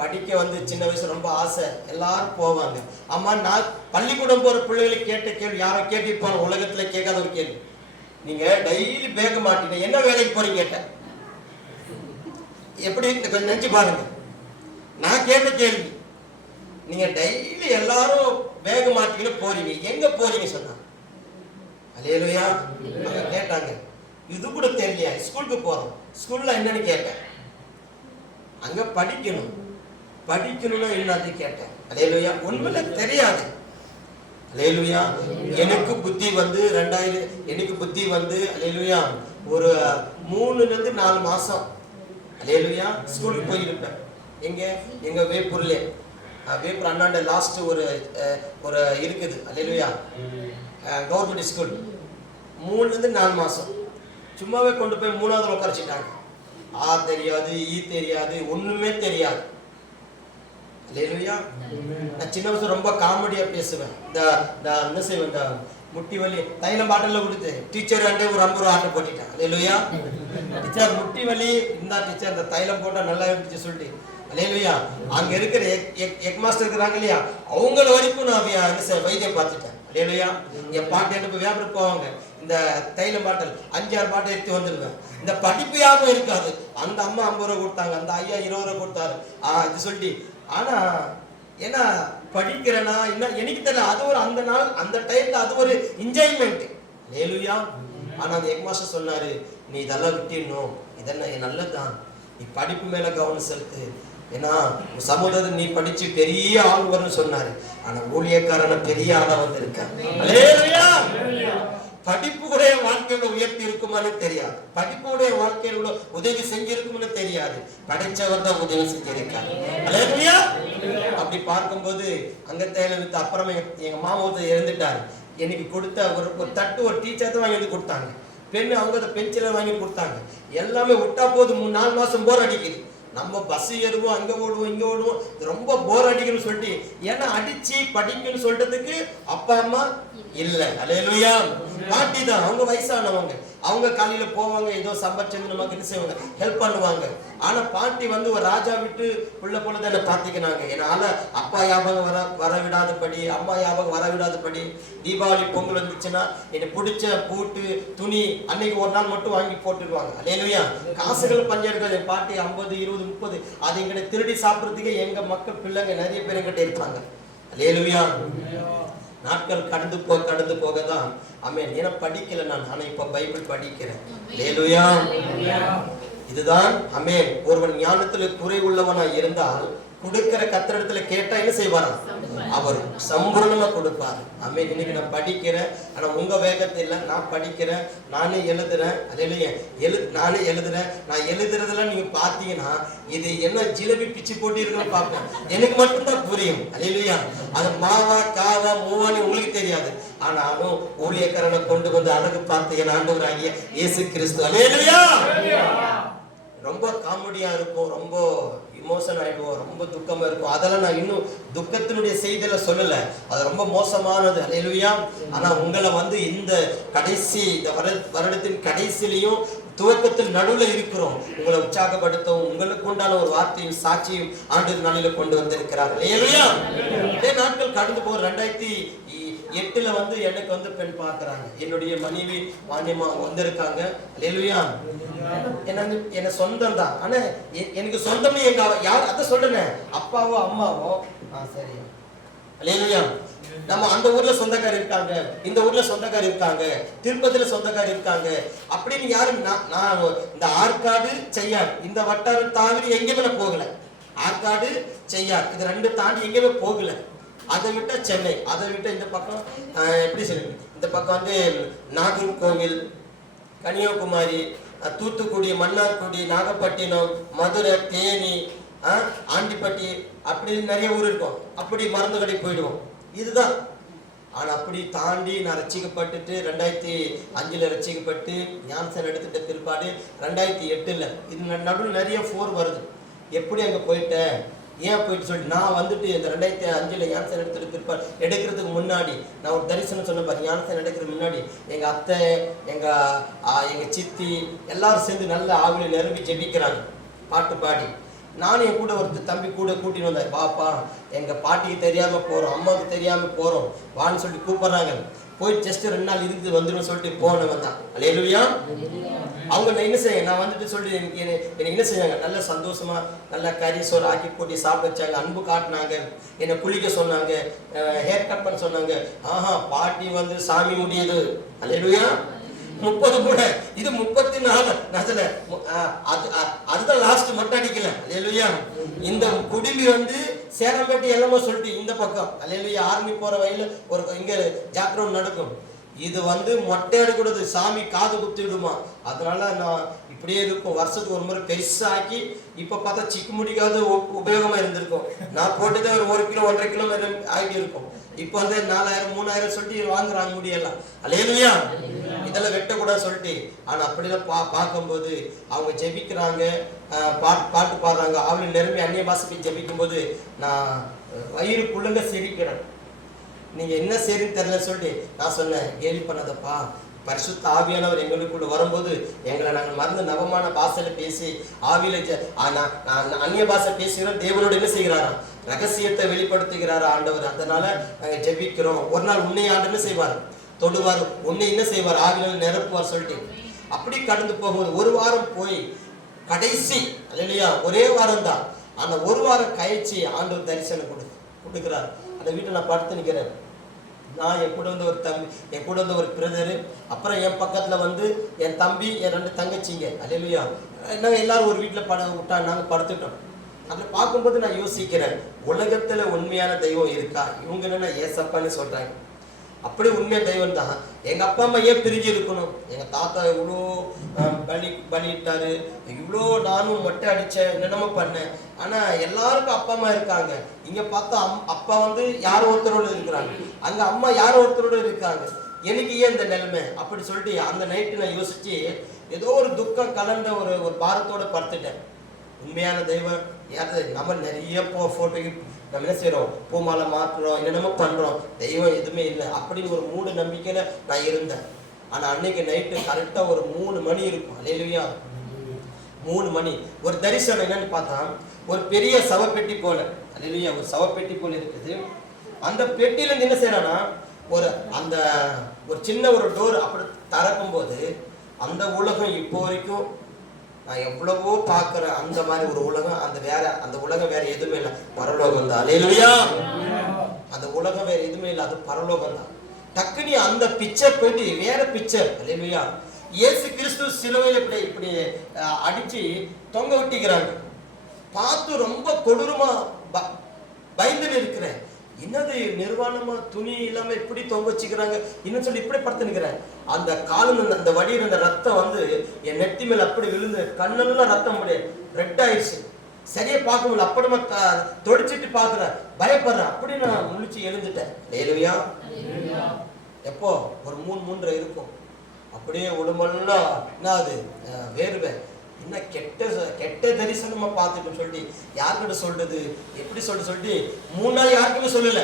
படிக்க வந்து சின்ன வயசு ரொம்ப ஆசை, எல்லாரும் போவாங்க. அம்மா, நான் பள்ளிக்கூடம் போற பிள்ளைகளை கேட்ட கேள்வி யாரோ கேட்டிருப்பாங்க, உலகத்துல கேட்காத ஒரு கேள்வி. நீங்க டெய்லி பேக மாட்டீங்க, என்ன வேலைக்கு போறீங்க கேட்ட. எப்படி கொஞ்சம் நினைச்சு பாருங்க. நான் கேட்ட கேள்வி, நீங்க டெய்லி எல்லாரும் பேக மாட்டீங்கன்னு போறீங்க, எங்க போறீங்க சொன்னா. அல்லேலூயா. கேட்டாங்க, இது கூட தெரியலையா, ஸ்கூலுக்கு போறோம். ஸ்கூல்ல என்னன்னு கேட்டேன். அங்க படிக்கணும்னா என்னது கேட்டேன். அல்லேலூயா. உண்மையில தெரியாது. அல்லேலூயா. எனக்கு புத்தி வந்து அல்லேலூயா ஒரு 3 to 4 மாசம் அல்லேலூயா ஸ்கூலுக்கு போயிருப்பேன். எங்க வேப்பூர்ல, வேப்பூர் அண்ணாண்ட லாஸ்ட் ஒரு இருக்குது அல்லேலூயா கவர்மெண்ட் ஸ்கூல். 3 to 4 மாசம் சும்மாவே கொண்டு போய் 3வது உட்காரச்சிட்டாங்க. ஆ தெரியாது, ஈ தெரியாது, ஒண்ணுமே தெரியாது. அல்லேலூயா. நான் சின்ன வயசுல ரொம்ப காமெடியா பேசுவேன். என்ன செய்வேன், இந்த முட்டி வலி தைலம் பாட்டில கொடுத்து டீச்சர் ஒரு 50 ரூபா ஆட்டை போட்டுட்டேன். அல்லேலூயா. டீச்சர் முட்டி வலி இந்த டீச்சர் இந்த தைலம் போட்டா நல்லா இருந்துச்சு சொல்லிட்டு. அல்லேலூயா. அங்க இருக்கிற எக் மாஸ்டர் இருக்கிறாங்க இல்லையா, அவங்கள வரைக்கும் நான் வைத்தியம் பார்த்துட்டேன். அல்லேலூயா. என் பாட்டு எனக்கு வியாபாரம் போவாங்க, இந்த தைலம் பாட்டல் 5-6 பாட்டை எடுத்து வந்துடுவேன். இந்த படிப்பு யாபம் இருக்காது. அந்த அம்மா 50 ரூபா கொடுத்தாங்க, அந்த ஐயா 20 ரூபா கொடுத்தாரு இது சொல்லிட்டு. ஆனா ஏன்னா படிக்கிறேன்னா என்ன எனக்கு தெரியல, அது ஒரு அந்த நாள் அந்த டைம்ல அது ஒரு என்ஜாய்மெண்ட். அல்லேலூயா. ஆனா அந்த எக் மாஸ்டர் சொன்னாரு, நீ இதெல்லாம் விட்டுடணும், இதெல்லாம் நல்லதுதான், நீ படிப்பு மேல கவனம் செலுத்து. ஏன்னா சமுதாயத்தில் நீ படிச்சு பெரிய ஆள் வரும்னு சொன்னாரு. ஆனா ஊழியக்காரன பெரிய ஆளா வந்திருக்கான். அல்லேலூயா. படிப்புடைய வாழ்க்கையில உயர்த்தி இருக்குமான்னு தெரியாது, படிப்புடைய வாழ்க்கையில உதவி செஞ்சிருக்கும்னு தெரியாது. படிச்சவர் தான் உதவி செஞ்சிருக்காரு. அல்லேலூயா. அப்படி பார்க்கும்போது அங்க தேயிலை வித்து அப்புறமே எங்க மாமாவத்தை இறந்துட்டாரு. எனக்கு கொடுத்த ஒரு தட்டு ஒரு டீச்சர் தான் வாங்கி வந்து கொடுத்தாங்க. பெண்ணு அவங்க பென்சில வாங்கி கொடுத்தாங்க. எல்லாமே விட்டா போது 3-4 மாசம் போர் அடிக்குது. நம்ம பஸ் ஏறுவோம், அங்க ஓடுவோம், இங்க ஓடுவோம், ரொம்ப போர் அடிக்குன்னு சொல்லிட்டு. ஏன்னா அடிச்சு படிக்கணும்னு சொல்றதுக்கு அப்பா அம்மா இல்ல. அல்லேலூயா. பாட்டி தான், அவங்க வயசானவங்க, அவங்க காலையில போவாங்க, ஏதோ சம்பாதிச்சு நமக்கு என்ன செய்வாங்க, ஹெல்ப் பண்ணுவாங்க. ஆனா பாட்டி வந்து ஒரு ராஜா விட்டு உள்ள போலதான் என்ன பாத்திக்கினாங்க. என்னால அப்பா ஞாபகம் வரவிடாதபடி, அம்மா ஞாபகம் வரவிடாதபடி. தீபாவளி பொங்கல் வந்துச்சுன்னா எனக்கு பிடிச்ச பூட்டு துணி அன்னைக்கு ஒரு நாள் மட்டும் வாங்கி போட்டுருவாங்க. அல்லேலூயா. காசுகள் பஞ்சம் இருக்காது. பாட்டி 50, 20, 30 அது எங்கிட்ட திருடி சாப்பிடுறதுக்கு எங்க மக்கள் பிள்ளைங்க நிறைய பேர் எங்கிட்ட இருப்பாங்க. அல்லேலூயா. நாட்கள் கடந்து போகதான். ஆமென். ஏன்னா படிக்கல நான், ஆனா இப்ப பைபிள் படிக்கிறேன். அல்லேலூயா. இதுதான் ஆமென். ஒருவன் ஞானத்துல குறை உள்ளவனா இருந்தால் கொடுக்கிற கர்த்தரிடத்துல கேட்டா என்ன செய்வாரா, அவர் சம்பூர்ணமா கொடுப்பாரு. ஆமென். இன்னைக்கு நான் படிக்கிறேன், ஆனா உங்க வேகத்தில் நான் படிக்கிறேன், நானே எழுதுறேன். அல்லேலூயா. நானே எழுதுறேன். நான் எழுதுறதெல்லாம் நீங்க பாத்தீங்கன்னா இது என்ன ஜிலேபி பிச்சு போட்டு இருக்குன்னு பார்ப்பேன். எனக்கு மட்டும்தான் புரியும். அல்லேலூயா. அது மாவா காவா மூவான்னு உங்களுக்கு தெரியாது. ஆனாலும் ஊழியக்காரனை கொண்டு வந்து அழகு பார்த்து என் ஆண்டவராகிய இயேசு கிறிஸ்து. அல்லேலூயா. ரொம்ப காமெடியா இருக்கும், ரொம்ப இமோஷன் ஆயிடுவோம், ரொம்ப துக்கமா இருக்கும். அதெல்லாம் நான் இன்னும் துக்கத்தினுடைய செய்தியில சொல்லல, அது ரொம்ப மோசமானது. அல்லேலூயா. ஆனா உங்களை வந்து இந்த கடைசி இந்த வருடத்தின் கடைசியிலையும் துவக்கத்தில் நடுவில் இருக்கிறோம். உங்களை உற்சாகப்படுத்தவும் உங்களுக்கு உண்டான ஒரு வார்த்தையும் சாட்சியும் ஆண்டு நாளில கொண்டு வந்திருக்கிறார். அல்லேலூயா. இதே நாட்கள் கடந்து போற 2008 வந்து எனக்கு வந்து பெண் பார்க்கறாங்க. என்னுடைய மனைவி மானியமா வந்திருக்காங்க. அல்லேலூயா. என்ன சொந்தம் தான், ஆனா எனக்கு சொந்தமே எங்க யார் அதை சொல்றேன், அப்பாவோ அம்மாவோ. சரி. அல்லேலூயா. நம்ம அந்த ஊர்ல சொந்தக்காரர் இருக்காங்க, இந்த ஊர்ல சொந்தக்காரர் இருக்காங்க, திருப்பதியில சொந்தக்காரர் இருக்காங்க அப்படின்னு யாரும் நான் இந்த ஆற்காடு செய்யார் இந்த வட்டார தாண்டி எங்கேயுமே போகல. ஆற்காடு செய்யார் இது 2 தாண்டி எங்கேயுமே போகல. அதை விட்ட சென்னை, அதை விட்ட இந்த பக்கம் எப்படி சொல்லுங்க, இந்த பக்கம் வந்து நாகர்கோவில், கன்னியாகுமரி, தூத்துக்குடி, மன்னார்குடி, நாகப்பட்டினம், மதுரை, தேனி, ஆண்டிப்பட்டி, அப்படி நிறைய ஊர் இருக்கும். அப்படி மருந்து கடை போயிடுவோம். இதுதான். ஆனால் அப்படி தாண்டி நான் ரசிக்கப்பட்டுட்டு 2005 ரசிக்கப்பட்டு ஞானசன் எடுத்துட்ட பிற்பாடு 2008 இது நடுவில் நிறைய வருது. எப்படி அங்கே போயிட்டேன், ஏன் போயிட்டு சொல்லிட்டு நான் வந்துட்டு இந்த 2005 ஞானசன் எடுத்துட்டு பிற்பாடு எடுக்கிறதுக்கு முன்னாடி நான் ஒரு தரிசனம் சொன்ன பாரு. ஞானசன் எடுக்கிறதுக்கு முன்னாடி எங்கள் அத்தை, எங்கள் சித்தி எல்லாரும் சேர்ந்து நல்ல ஆவில நிரம்பி ஜெபிக்கிறாங்க பாட்டு பாடி. நானும் என் கூட ஒரு தம்பி கூட கூட்டின்னு வந்தேன். பாப்பா, எங்கள் பாட்டிக்கு தெரியாமல் போகிறோம், அம்மாவுக்கு தெரியாமல் போகிறோம், வான்னு சொல்லிட்டு கூப்பிட்றாங்க. போய் ஜஸ்ட் 2 நாள் இருந்து வந்துடும் சொல்லிட்டு போனவன் தான். அல்லேலூயா. அவங்க நான் என்ன செய்ய, நான் வந்துட்டு சொல்லி எனக்கு என்ன செஞ்சாங்க, நல்ல சந்தோஷமா நல்ல கறி சோறு ஆக்கி போட்டி சாப்பிட வச்சாங்க, அன்பு காட்டினாங்க, என்னை குளிக்க சொன்னாங்க, ஹேர் கட் பண்ண சொன்னாங்க. பாட்டி வந்து சாமி முடியுது. அல்லேலூயா. 30 கூட, இது 34. அதுதான் லாஸ்ட் மட்டும் அடிக்கல. அல்லேலூயா. இந்த குடிலி வந்து சேரம்பேட்டை எல்லாமே சொல்லிட்டு இந்த பக்கம் அல்லேலூயா ஆர்மி போற வழியில ஒரு இங்க ஜாக்கிரம் நடக்கும். இது வந்து மொட்டை எடுக்கூடாது, சாமி காது குத்தி விடுமா. அதனால நான் இப்படியே இருக்கும். வருஷத்துக்கு ஒரு முறை பெருசாக்கி இப்ப பார்த்தா சிக்கு முடிக்காத உபயோகமா இருந்திருக்கும். நான் போட்டுதான் ஒரு 1 கிலோ 1.5 கிலோ ஆகி இருக்கும். இப்போ வந்து 4000 3000 சொல்லிட்டு வாங்குறாங்க முடியெல்லாம். அல்லேலூயா. இதெல்லாம் வெட்டக்கூடாது சொல்லிட்டு. ஆனா அப்படிதான் பார்க்கும்போது அவங்க ஜெபிக்கிறாங்க, பாட்டு பாடுறாங்க, அவளை நிரம்பி அந்நிய பாஷைக்கு ஜெபிக்கும் போது நான் வயிறுக்குள்ளுங்க சிரிக்கிறேன். நீங்க என்ன சரின்னு தெரியல சொல்லிட்டு நான் சொன்னேன், கேலி பண்ணாதப்பா, பரிசுத்த ஆவியானவர் எங்களுக்குள்ள வரும்போது எங்களை நாங்கள் மறந்து நவமான பாஷையில பேசி ஆவியில அந்நிய பாஷை பேசுகிறோம். தேவனோட என்ன செய்கிறாரா, ரகசியத்தை வெளிப்படுத்துகிறாரா ஆண்டவர். அதனால நாங்கள் ஜெபிக்கிறோம். ஒரு நாள் உன்னை ஆண்டு செய்வார், தொடுவார், உன்னை என்ன செய்வார், ஆவியில நிரப்புவார் சொல்லிட்டு அப்படி கடந்து போகும்போது 1 வாரம் போய் கடைசி அல்லையா ஒரே வாரம் தான். அந்த 1 வாரம் கழிச்சு ஆண்டவர் தரிசனம் கொடுக்கிறார். அந்த வீட்டை நான் படுத்து நிற்கிறேன். நான் என் கூட வந்து ஒரு தம்பி, என் கூட வந்து ஒரு பிரதரு, அப்புறம் என் பக்கத்துல வந்து என் தம்பி, என் 2 தங்கச்சிங்க. அல்லேலூயா. நாங்கள் எல்லாரும் ஒரு வீட்டில் விட்டா நாங்கள் படுத்துட்டோம். அதில் பார்க்கும்போது நான் யோசிக்கிறேன், உலகத்துல உண்மையான தெய்வம் இருக்கா? இவங்க என்னன்னா ஏசப்பான்னு சொல்றாங்க. அப்படி உண்மையான தெய்வம் தான். எங்க அப்பா அம்மா ஏன் பிரிஞ்சு இருக்கணும்? எங்க தாத்தா இவ்வளோ பலிட்டாரு, இவ்வளோ நானும் மொட்டை அடிச்சேன், என்னென்னமோ பண்ணேன். ஆனா எல்லாருக்கும் அப்பா அம்மா இருக்காங்க. இங்க பார்த்தா அப்பா வந்து யாரோ ஒருத்தரோட இருக்கிறாங்க, அங்க அம்மா யாரோ ஒருத்தரோட இருக்காங்க. எனக்கு ஏன் இந்த நிலைமை அப்படி சொல்லிட்டு அந்த நைட்டு நான் யோசிச்சு ஏதோ ஒரு துக்கம் கலந்த ஒரு பாரத்தோட படுத்துட்டேன். உண்மையான தெய்வம் யாரு? நம்ம நிறைய போட்டோக்கு நம்ம என்ன செய்யறோம், பூமாலை மாற்றுறோம், என்னென்னமோ பண்றோம், தெய்வம் எதுவுமே இல்லை அப்படின்னு ஒரு மூட நம்பிக்கையில நான் இருந்தேன். ஆனா அன்னைக்கு நைட்டு கரெக்டா ஒரு 3 மணி இருக்கும். அல்லேலூயா. 3 மணி ஒரு தரிசனம். என்னன்னு பார்த்தா ஒரு பெரிய சவப்பெட்டி போல, அல்லேலூயா, ஒரு சவப்பெட்டி போல இருக்குது. அந்த பெட்டியில இருந்து என்ன செய்யறானா, ஒரு சின்ன ஒரு டோர் அப்படி திறக்கும் போது அந்த உலகம் இப்போ வரைக்கும் நான் எவ்வளவோ பார்க்கிறேன். அந்த மாதிரி ஒரு உலகம், அந்த உலகம் வேற எதுவுமே இல்லை, பரலோகம் தான். அல்லேலூயா. அந்த உலகம் வேற எதுவுமே இல்லை, அது பரலோகம் தான். டக்குனி அந்த பிக்சர் போயிட்டு வேற பிக்சர். அல்லேலூயா. இயேசு கிறிஸ்து சிலுவையில் இப்படி அடிச்சு தொங்க விட்டிக்கிறாங்க. பார்த்து ரொம்ப கொடூரமா பயந்து இருக்கிறேன். என்னது நிர்வாணமா துணி இல்லாம இப்படி தொங்க வச்சுக்கிறாங்க இன்னும் சொல்லி இப்படி படுத்து நிற்கிறேன். அந்த காலம் அந்த வடியில் அந்த ரத்தம் வந்து என் நெத்தி மேல அப்படி விழுந்து கண்ணெல்லாம் ரத்தம் ரெட் ஆயிடுச்சு. சரியா பார்க்க முடியல. அப்படிமா தொடிச்சிட்டு பாக்குறேன், பயப்படுறேன். அப்படி நான் முழிச்சு எழுந்துட்டேன். அல்லேலூயா. எப்போ ஒரு 3:30 இருக்கும். அப்படியே உடம்பெல்லாம் என்ன அது வேர்வை, என்ன கெட்ட தரிசனமா பார்த்துட்டு சொல்லிட்டு யார்கிட்ட சொல்றது, எப்படி சொல்லிட்டு 3 நாள் யாருக்குமே சொல்லல.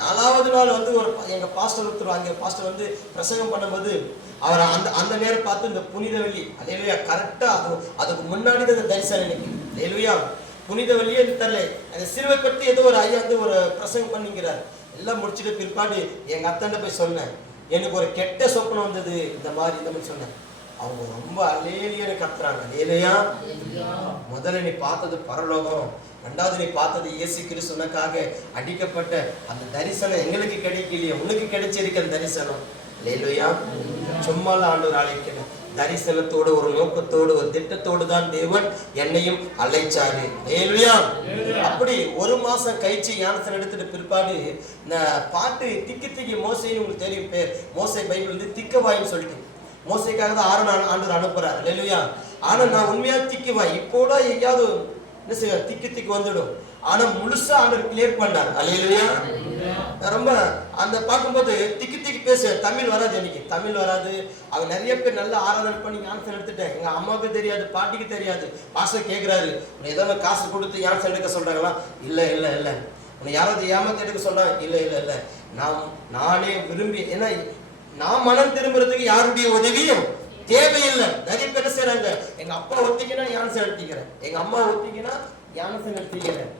4வது நாள் வந்து எங்க பாஸ்டர் ஒருத்தர், அங்கே பாஸ்டர் வந்து பிரசங்கம் பண்ணும்போது அவர் அந்த நேரம் பார்த்து இந்த புனித வெள்ளி, அல்லேலூயா, கரெக்டா அதுக்கு முன்னாடி தான் தரிசனம் இன்னைக்கு. அல்லேலூயா. புனித வெள்ளியே தரல, அந்த சிறுவை பற்றி ஏதோ ஒரு ஐயா வந்து ஒரு பிரசங்கம் பண்ணிக்கிறார். எல்லாம் முடிச்சுட்டு பிற்பாடு எங்க அத்தாண்ட போய் சொன்னேன், எனக்கு ஒரு கெட்ட சொப்பனம் வந்தது இந்த மாதிரி சொன்னேன். அவங்க ரொம்ப அல்லேலியன்னு கத்துறாங்க. அல்லேலூயா. முதல்ல நீ பார்த்தது பரலோகம், 2வது நீ பார்த்தது இயேசு கிறிஸ்து உனக்காக அடிக்கப்பட்ட அந்த தரிசனம் எங்களுக்கு கிடைக்கலையே, உனக்கு கிடைச்சிருக்க அந்த தரிசனம். அல்லேலூயா. சும்மால ஆண்டவர் அழைக்கணும், தரிசனத்தோடு ஒரு நோக்கத்தோடு ஒரு திட்டத்தோடு தான் தேவன் என்னையும் அழைச்சாரு. அல்லேலூயா. அப்படி 1 மாசம் கழிச்சு ஞானஸ்நானம் எடுத்துட்டு பிற்பாடு பாட்டு திக்கி மோசைன்னு உங்களுக்கு தெரியும் பேர். மோசை பைபிள் வந்து திக்கவாயின்னு சொல்லிட்டு மோசைக்காக தான் ஆண்டவர் அனுப்புறாரு. அல்லேலூயா. ஆனா நான் உண்மையா திக்குவேன், இப்போட எங்கேயாவது என்ன செய்ய திக்கு வந்துடும். ஆனா முழுசா ஆண்டவர் கிளியர் பண்ணார். அல்லேலூயா. ரொம்ப அந்த பார்க்கும்போது திக்கு பேச தமிழ் வராது, எனக்கு தமிழ் வராது. அவங்க நிறைய பேர் நல்லா ஆராதனை பண்ணி ஞானசம் எடுத்துட்டேன். எங்க அம்மாவுக்கு தெரியாது, பாட்டிக்கு தெரியாது. பாஸ்டர் கேட்கிறாரு, ஏதாவது காசு கொடுத்து ஞானசம் எடுக்க சொல்றாங்களா? இல்ல. உன்னை யாராவது ஏமாத்தி எடுக்க சொல்றாங்க? இல்ல. நானே விரும்பி, ஏன்னா நான் மனம் திரும்புறதுக்கு யாருடைய உதவியும் தேவையில்லை. நிறைய பேர் செய்யறாங்க, எங்க அப்பா ஒத்திக்கினா ஞானசம் எடுத்துக்கிறேன், எங்க அம்மா ஒத்திக்கினா ஞானசம் எடுத்துக்கிறேன்.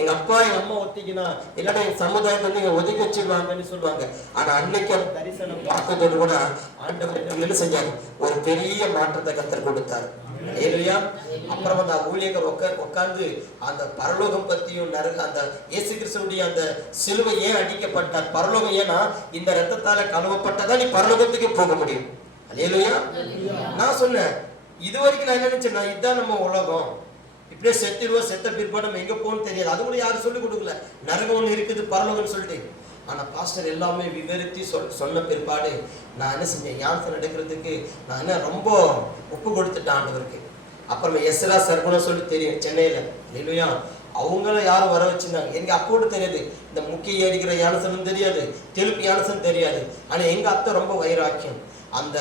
எங்க அப்பா எங்க அம்மா ஒத்திக்கினா இல்லைன்னா எங்க சமுதாயத்தை நீங்க ஒதுக்கி வச்சிருவாங்கன்னு சொல்லுவாங்க. ஆனா அன்னைக்கு அந்த தரிசனம் பார்த்ததோடு கூட ஆண்டவர் என்ன செஞ்சாரு, ஒரு பெரிய மாற்றத்தை கத்தர் கொடுத்தாரு. அல்லேலூயா. அப்புறம் அந்த ஊழியர்கள் உட்கார்ந்து அந்த பரலோகம் பத்தியும் அந்த இயேசு கிறிஸ்துவுடைய அந்த சிலுவை ஏன் அடிக்கப்பட்டார், பரலோகம் ஏன்னா இந்த ரத்தத்தால கழுவப்பட்டதா நீ பரலோகத்துக்கு போக முடியும். அல்லேலூயா. நான் சொன்னேன், இது வரைக்கும் நான் என்ன நினைச்சேன்னா இதுதான் நம்ம உலகம், இப்படியே செத்துருவோம், செத்த பிற்பாடு நம்ம எங்க போகணும்னு தெரியாது. அது கூட யாரும் சொல்லிக் கொடுக்கல, நரகம் ஒண்ணு இருக்குது பரலோகம்னு சொல்லிட்டு. ஆனா பாஸ்டர் எல்லாமே விவரித்து சொன்ன பிற்பாடு நான் என்ன செஞ்சேன், ஞானசம் எடுக்கிறதுக்கு நான் என்ன ரொம்ப ஒப்பு கொடுத்துட்டேன் ஆண்டவருக்கு. அப்புறம் எஸ்ரா சர்க்குணம் சொல்லி தெரியும் சென்னையில. இல்லையா, அவங்கள யாரும் வர வச்சிருந்தாங்க. எனக்கு அப்போடு தெரியாது, இந்த முக்கிய ஏறிக்கிற ஞானசனம் தெரியாது, தெலுங்கு ஞானசனம் தெரியாது. ஆனா எங்க அத்தை ரொம்ப வைராக்கியம். அந்த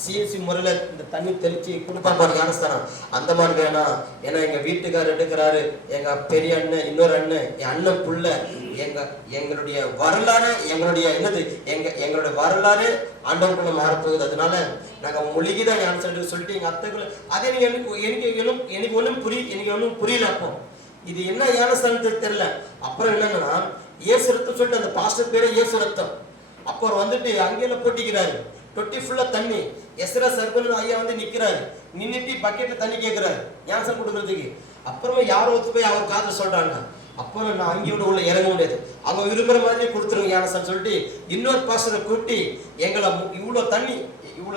சிஎஸ்சி முறையில இந்த தண்ணி தெளிச்சு கொடுப்பாங்க ஞானஸ்தானம், அந்த மாதிரி வேணாம். ஏன்னா எங்க வீட்டுக்காரர் எடுக்கிறாரு, எங்க பெரிய அண்ணன், இன்னொரு அண்ணன், என் அண்ணன் புள்ள, எங்களுடைய வரலாறு, எங்களுடைய வரலாறு ஆண்டவருக்குள்ள மாறப்போகுது. அதனால நாங்க மொழிகிதான் ஞானஸ்தானம் சொல்லிட்டு எங்க அத்தைக்குள்ள அதே எனக்கு ஒன்றும் புரியல. அப்போ இது என்ன ஞானஸ்தானத்துக்கு தெரியல. அப்புறம் என்னன்னா இயேசு ரத்தம் சொல்லிட்டு அந்த பாஸ்டர் பேரே இயேசு ரத்தம். அப்புறம் வந்துட்டு அங்கேயும் போட்டிக்கிறாரு, தொட்டி ஃபுல்லா தண்ணி. எஸ்ரா சர்க்குணம் ஐயா வந்து நிக்கிறாரு, நின்னுட்டு பக்கெட்ல தண்ணி கேட்கிறாரு ஞானசம் கொடுக்கறதுக்கு. அப்புறமா யாரோ ஒத்து போய் அவர் காதுல சொல்றாங்க. அப்புறம் நான் அங்கேயோட உள்ள இறங்க முடியாது, அவங்க விரும்புற மாதிரி கொடுத்துருங்க ஞானசம் சொல்லிட்டு இன்னொரு பாஸ்டரை கூட்டி எங்களை இவ்வளவு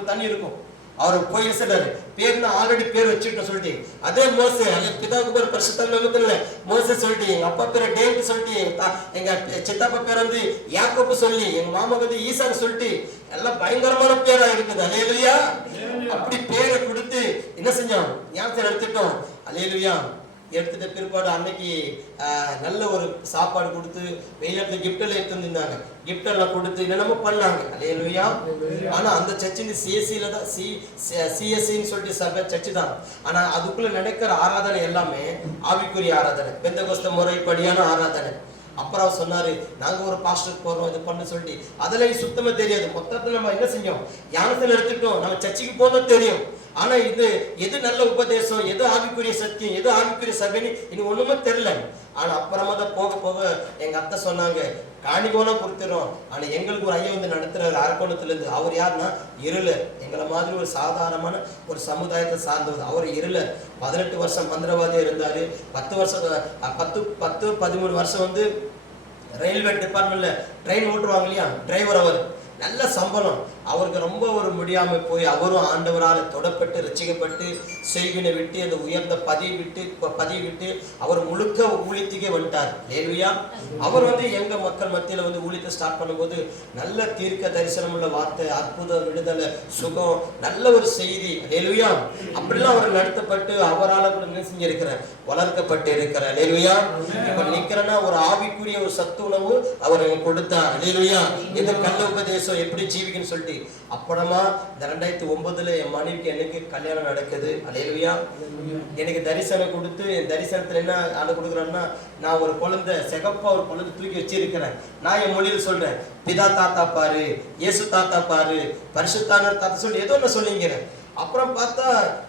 தண்ணி இருக்கும் அவர் போய் சொல்றாரு, பேர் நான் ஆல்ரெடி பேர் வச்சுட்டோம் சொல்லிட்டு. அதே மோசே பிதாவுக்கு பேர் பரிசுத்தல மோசே சொல்லிட்டு, எங்க அப்பா பேரை டேவிட் சொல்லிட்டு, எங்க சித்தப்பா பேர் வந்து யாக்கோப்பு சொல்லி, எங்க மாமா வந்து ஈசான்னு சொல்லிட்டு எல்லாம் பயங்கரமான பேரா இருக்குது. அல்லேலூயா. அப்படி பேரை கொடுத்து என்ன செஞ்சோம், ஞானத்தை எடுத்துட்டோம். அல்லேலூயா. எடுத்துட்ட பிற்பாடு அன்னைக்கு நல்ல ஒரு சாப்பாடு கொடுத்து வெயில கிஃப்ட் எல்லாம் எடுத்து வந்திருந்தாங்க. கிஃப்ட் எல்லாம் கொடுத்து என்னென்னமோ பண்ணாங்க. அல்லேலூயா. ஆனா அந்த சர்ச்சின் சிஎஸ்சியில தான் சிஎஸ்சின்னு சொல்லிட்டு சபை சர்ச்சு தான். ஆனா அதுக்குள்ள நடக்கிற ஆராதனை எல்லாமே ஆவிக்குரிய ஆராதனை, பெந்தகோஸ்தே முறைப்படியான ஆராதனை. அப்புறம் சொன்னாரு, நாங்க ஒரு பாஸ்டர் போறோம் இது பண்ண சொல்லிட்டு. அதெல்லாம் சுத்தமா தெரியாது. மொத்தத்துல நம்ம என்ன செஞ்சோம், ஞானத்துல எடுத்துட்டோம், நம்ம சர்ச்சுக்கு போனோம் தெரியும். ஆனா இது எது நல்ல உபதேசம், எது ஆவிக்குரிய சத்தியம், எது ஆவிக்குரிய சபைன்னு இன்னும் ஒண்ணுமே தெரியல. ஆனா அப்புறமா தான் போக எங்க அத்தை சொன்னாங்க, காணிக்கோனா கொடுத்துறோம். ஆனா எங்களுக்கு ஒரு ஐயா வந்து நடத்துறாரு அரக்கோணத்துல இருந்து. அவர் யாருன்னா இருளர், எங்களை மாதிரி ஒரு சாதாரணமான ஒரு சமுதாயத்தை சார்ந்தவர். அவர் இருளர், 18 வருஷம் மந்திரவாதியா இருந்தாரு. 13 வருஷம் வந்து ரயில்வே டிபார்ட்மெண்ட்ல ட்ரெயின் ஓட்டுவாங்க இல்லையா, டிரைவர். அவர் நல்ல சம்பளம். அவருக்கு ரொம்ப ஒரு முடியாம போய் அவரும் ஆண்டவரால் தொடப்பட்டு ரசிக்கப்பட்டு செய்வினை விட்டு அந்த உயர்ந்த பதவி விட்டு அவர் முழுக்க ஊழியத்துக்கே வந்துட்டார். அல்லேலூயா. அவர் வந்து எங்க மக்கள் மத்தியில வந்து ஊழியத்தை ஸ்டார்ட் பண்ணும்போது நல்ல தீர்க்க தரிசனம் உள்ள வார்த்தை, அற்புதம், விடுதலை, சுகம், நல்ல ஒரு செய்தி. அல்லேலூயா. அப்படிலாம் அவர் நடத்தப்பட்டு அவரால் கூட என்ன செஞ்சிருக்கிறார், வளர்க்கப்பட்டு இருக்கிறார். அல்லேலூயா. இப்ப நிக்கிறன்னா ஒரு ஆவிக்குரிய ஒரு சத்து உணவு அவர் கொடுத்தார். அல்லேலூயா. இந்த கள்ள உபதேசம் எப்படி ஜீவிக்கணும்னு சொல்லிட்டு. அப்புறமா இந்த 2009 என் மனைவிக்கு எனக்கு கல்யாணம் நடக்குது. அல்லேலூயா. எனக்கு தரிசனம் கொடுத்து, தரிசனத்துல என்ன ஆண்டு கொடுக்குறேன்னா, நான் ஒரு குழந்தை சிகப்பா ஒரு குழந்தை தூக்கி வச்சிருக்கிறேன். நான் என் மொழியில் சொல்றேன், பிதா தாத்தா பாரு, இயேசு தாத்தா பாரு, பரிசுத்தான தாத்தா சொல்லி ஏதோ ஒன்று சொல்லிங்கிறேன். அப்புறம் பார்த்தா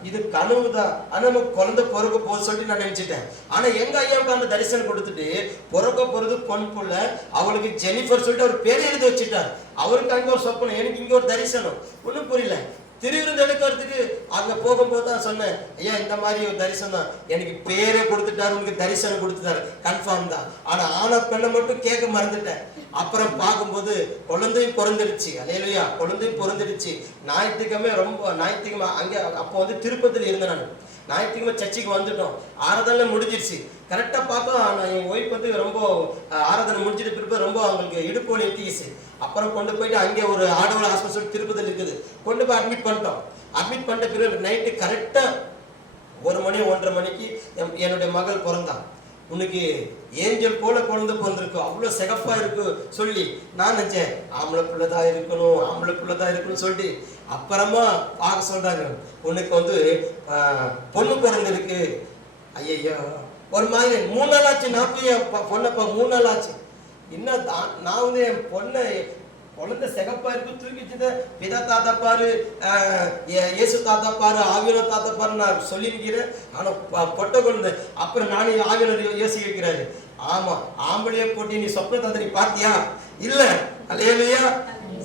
இது கனவுதான். ஆனா நம்ம குழந்தை பிறக்க போது சொல்லிட்டு நான் நினைச்சிட்டேன். ஆனா எங்க ஐயாவுக்கு அந்த தரிசனம் கொடுத்துட்டு பிறக்க போறது பொன் புள்ள, அவளுக்கு ஜெனிஃபர் சொல்லிட்டு அவர் பேர் எழுதி வச்சுட்டார். அவருக்கு அங்க ஒரு சொப்பனம், எனக்கு இங்க ஒரு தரிசனம். ஒன்றும் புரியல. திருவிருந்து எடுக்கிறதுக்கு அங்க போகும்போது தான் சொன்னேன், ஐயா இந்த மாதிரி ஒரு தரிசனம் தான், எனக்கு பேரே கொடுத்துட்டாரு, உங்களுக்கு தரிசனம் கொடுத்துட்டாரு, கன்ஃபார்ம் தான். ஆனா ஆனா பெண்ணை மட்டும் கேட்க மறந்துட்டேன். அப்புறம் பார்க்கும்போது குழந்தையும் பிறந்துடுச்சு. அல்லேலூயா. குழந்தையும் பிறந்துடுச்சு. ஞாயிற்றுக்கிழமை அங்கே அப்போ வந்து திருப்பதியில் இருந்தேன் நான். ஞாயிற்றுக்கிழமை சர்ச்சுக்கு வந்துட்டோம், ஆராதனை முடிஞ்சிருச்சு. கரெக்டாக பார்த்தோம். நான் என் ஒய்ஃப் வந்து ரொம்ப ஆராதனை முடிஞ்சிட்டு பிறகு ரொம்ப அவங்களுக்கு இடுப்பு வலி தீசு. அப்புறம் கொண்டு போயிட்டு அங்கே ஒரு ஆடவள ஹாஸ்பிட்டல் திருப்பதில் இருக்குது, கொண்டு போய் அட்மிட் பண்ணிட்டோம். அட்மிட் பண்ணிட்ட பிறகு நைட்டு கரெக்டாக 1 மணி 1:30 மணிக்கு என்னுடைய மகள் பிறந்தான். உனக்கு ஏஞ்சல் போல குழந்தை பிறந்திருக்கு, அவ்வளோ சிகப்பா இருக்கு சொல்லி நான் நினைச்சேன் ஆம்பளை பிள்ளைதான் இருக்கணும், ஆம்பளை பிள்ளைதான் இருக்கணும்னு சொல்லிட்டு அப்புறமா பார்க்க சொல்றாங்க, உனக்கு வந்து பொண்ணு பிறந்திருக்கு. ஐயோ ஒரு மாதிரி 3 நாள் ஆச்சு. நான் போய் பொண்ணப்பா 3 நாள் ஆச்சு. இன்னும் நான் வந்து என் பொண்ணை குழந்தை சிகப்பா இருக்கு தூக்கிட்டு பிதா தாத்தா பாரு, இயேசு தாத்தா பாரு, ஆவியனர் தாத்தா பாரு நான் சொல்லியிருக்கிறேன். ஆனா பொட்டை குழந்தை. அப்புறம் நானே ஆவியனர் யோசிக்க வைக்கிறாரு, ஆமா ஆம்பளையே போட்டி நீ சொப்ன தாத்தா நீ பாத்தியா? இல்ல. அல்லேலூயா.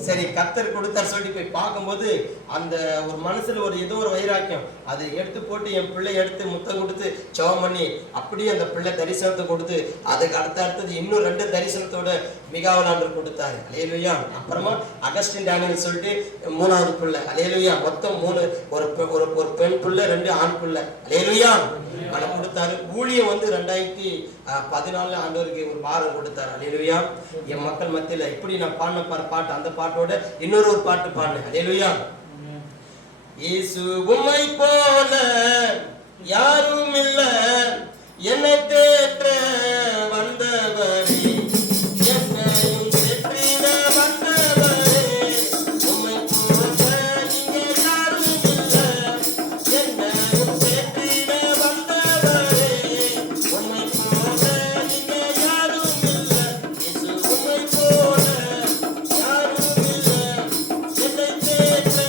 சரி கர்த்தர் கொடுத்தார் சொல்லி போய் பார்க்கும்போது அந்த ஒரு மனசுல ஒரு ஏதோ ஒரு வைராக்கியம், அதை எடுத்து போட்டு என் பிள்ளை எடுத்து முத்தம் கொடுத்து ஜெபம் பண்ணி அப்படியே அந்த பிள்ளை தரிசனத்தை கொடுத்து அதுக்கு அடுத்தது இன்னும் 2 தரிசனத்தோட மிகாவலாண்டு கொடுத்தாரு. அல்லேலூயா. அப்புறமா அகஸ்டின் டேனியல் சொல்லிட்டு 3வது பிள்ளை. அல்லேலூயா. மொத்தம் 3, ஒரு பெண் பிள்ளை 2 ஆண் பிள்ளை. அல்லேலூயா. அதை கொடுத்தாரு. ஊழியம் வந்து 2014 ஆண்டவருக்கு ஒரு பாரம் கொடுத்தாரு. அல்லேலூயா. என் மக்கள் மத்தியில இப்படி நான் பாடின பாட்டு, அந்த பாட்டோட இன்னொரு பாட்டு பாடினேன். அல்லேலூயா. இயேசு உம்மை போல யாரும் இல்ல, என்னை தேற்ற வந்தவரே, என்னையும் தேற்றிட வந்தவரே, உம்மை போல இங்கே யாரும் இல்ல, என்னையும் தேற்றிட வந்தவரே, உம்மை போல இங்கே யாரும் இல்ல, இயேசு உம்மை போல யாரும் இல்ல, என்னை தேற்ற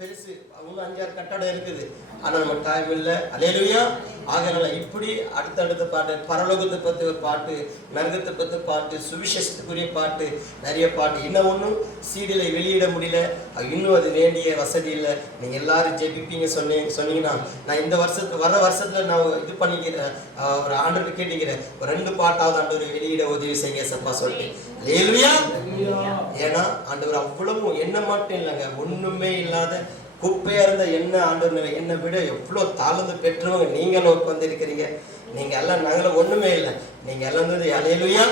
பெருசு, இன்னும் 5-6 கட்டடம் இருக்குது. ஆனா நம்ம டைம் இல்லை. அல்லேலூயா. ஆகனால இப்படி அடுத்தடுத்த பாட்டு, பரலோகத்தை பத்தி ஒரு பாட்டு, நரகத்தை பத்தி பாட்டு, சுவிசேஷத்துக்குரிய பாட்டு, நிறைய பாட்டு. இன்னும் ஒன்றும் சீடில வெளியிட முடியல, இன்னும் அது வேண்டிய வசதி இல்லை. நீங்க எல்லாரும் ஜெபிப்பீங்க சொன்னீங்கன்னா நான் இந்த வர வருஷத்துல நான் இது பண்ணிக்கிறேன், ஒரு ஆண்டவர்கிட்ட கேட்டுக்கிறேன், ஒரு 2 பாட்டாவது ஆண்டவர் வெளியிட உதவி செய்ய சப்பா சொல்லிட்டு. அல்லேலூயா. ஏன்னா ஆண்டவர் அவ்வளவு என்ன மட்டும் இல்லைங்க, ஒண்ணுமே இல்லாத குப்பையா இருந்த என்ன ஆண்டவர் என்னை விட எவ்வளவு தாழ்ந்து பெற்றவங்க நீங்களும் உட்கார்ந்திருக்கிறீங்க. நீங்க எல்லாம் நாங்களும் ஒண்ணுமே இல்லை. நீங்க எல்லாம் வந்து அல்லேலூயா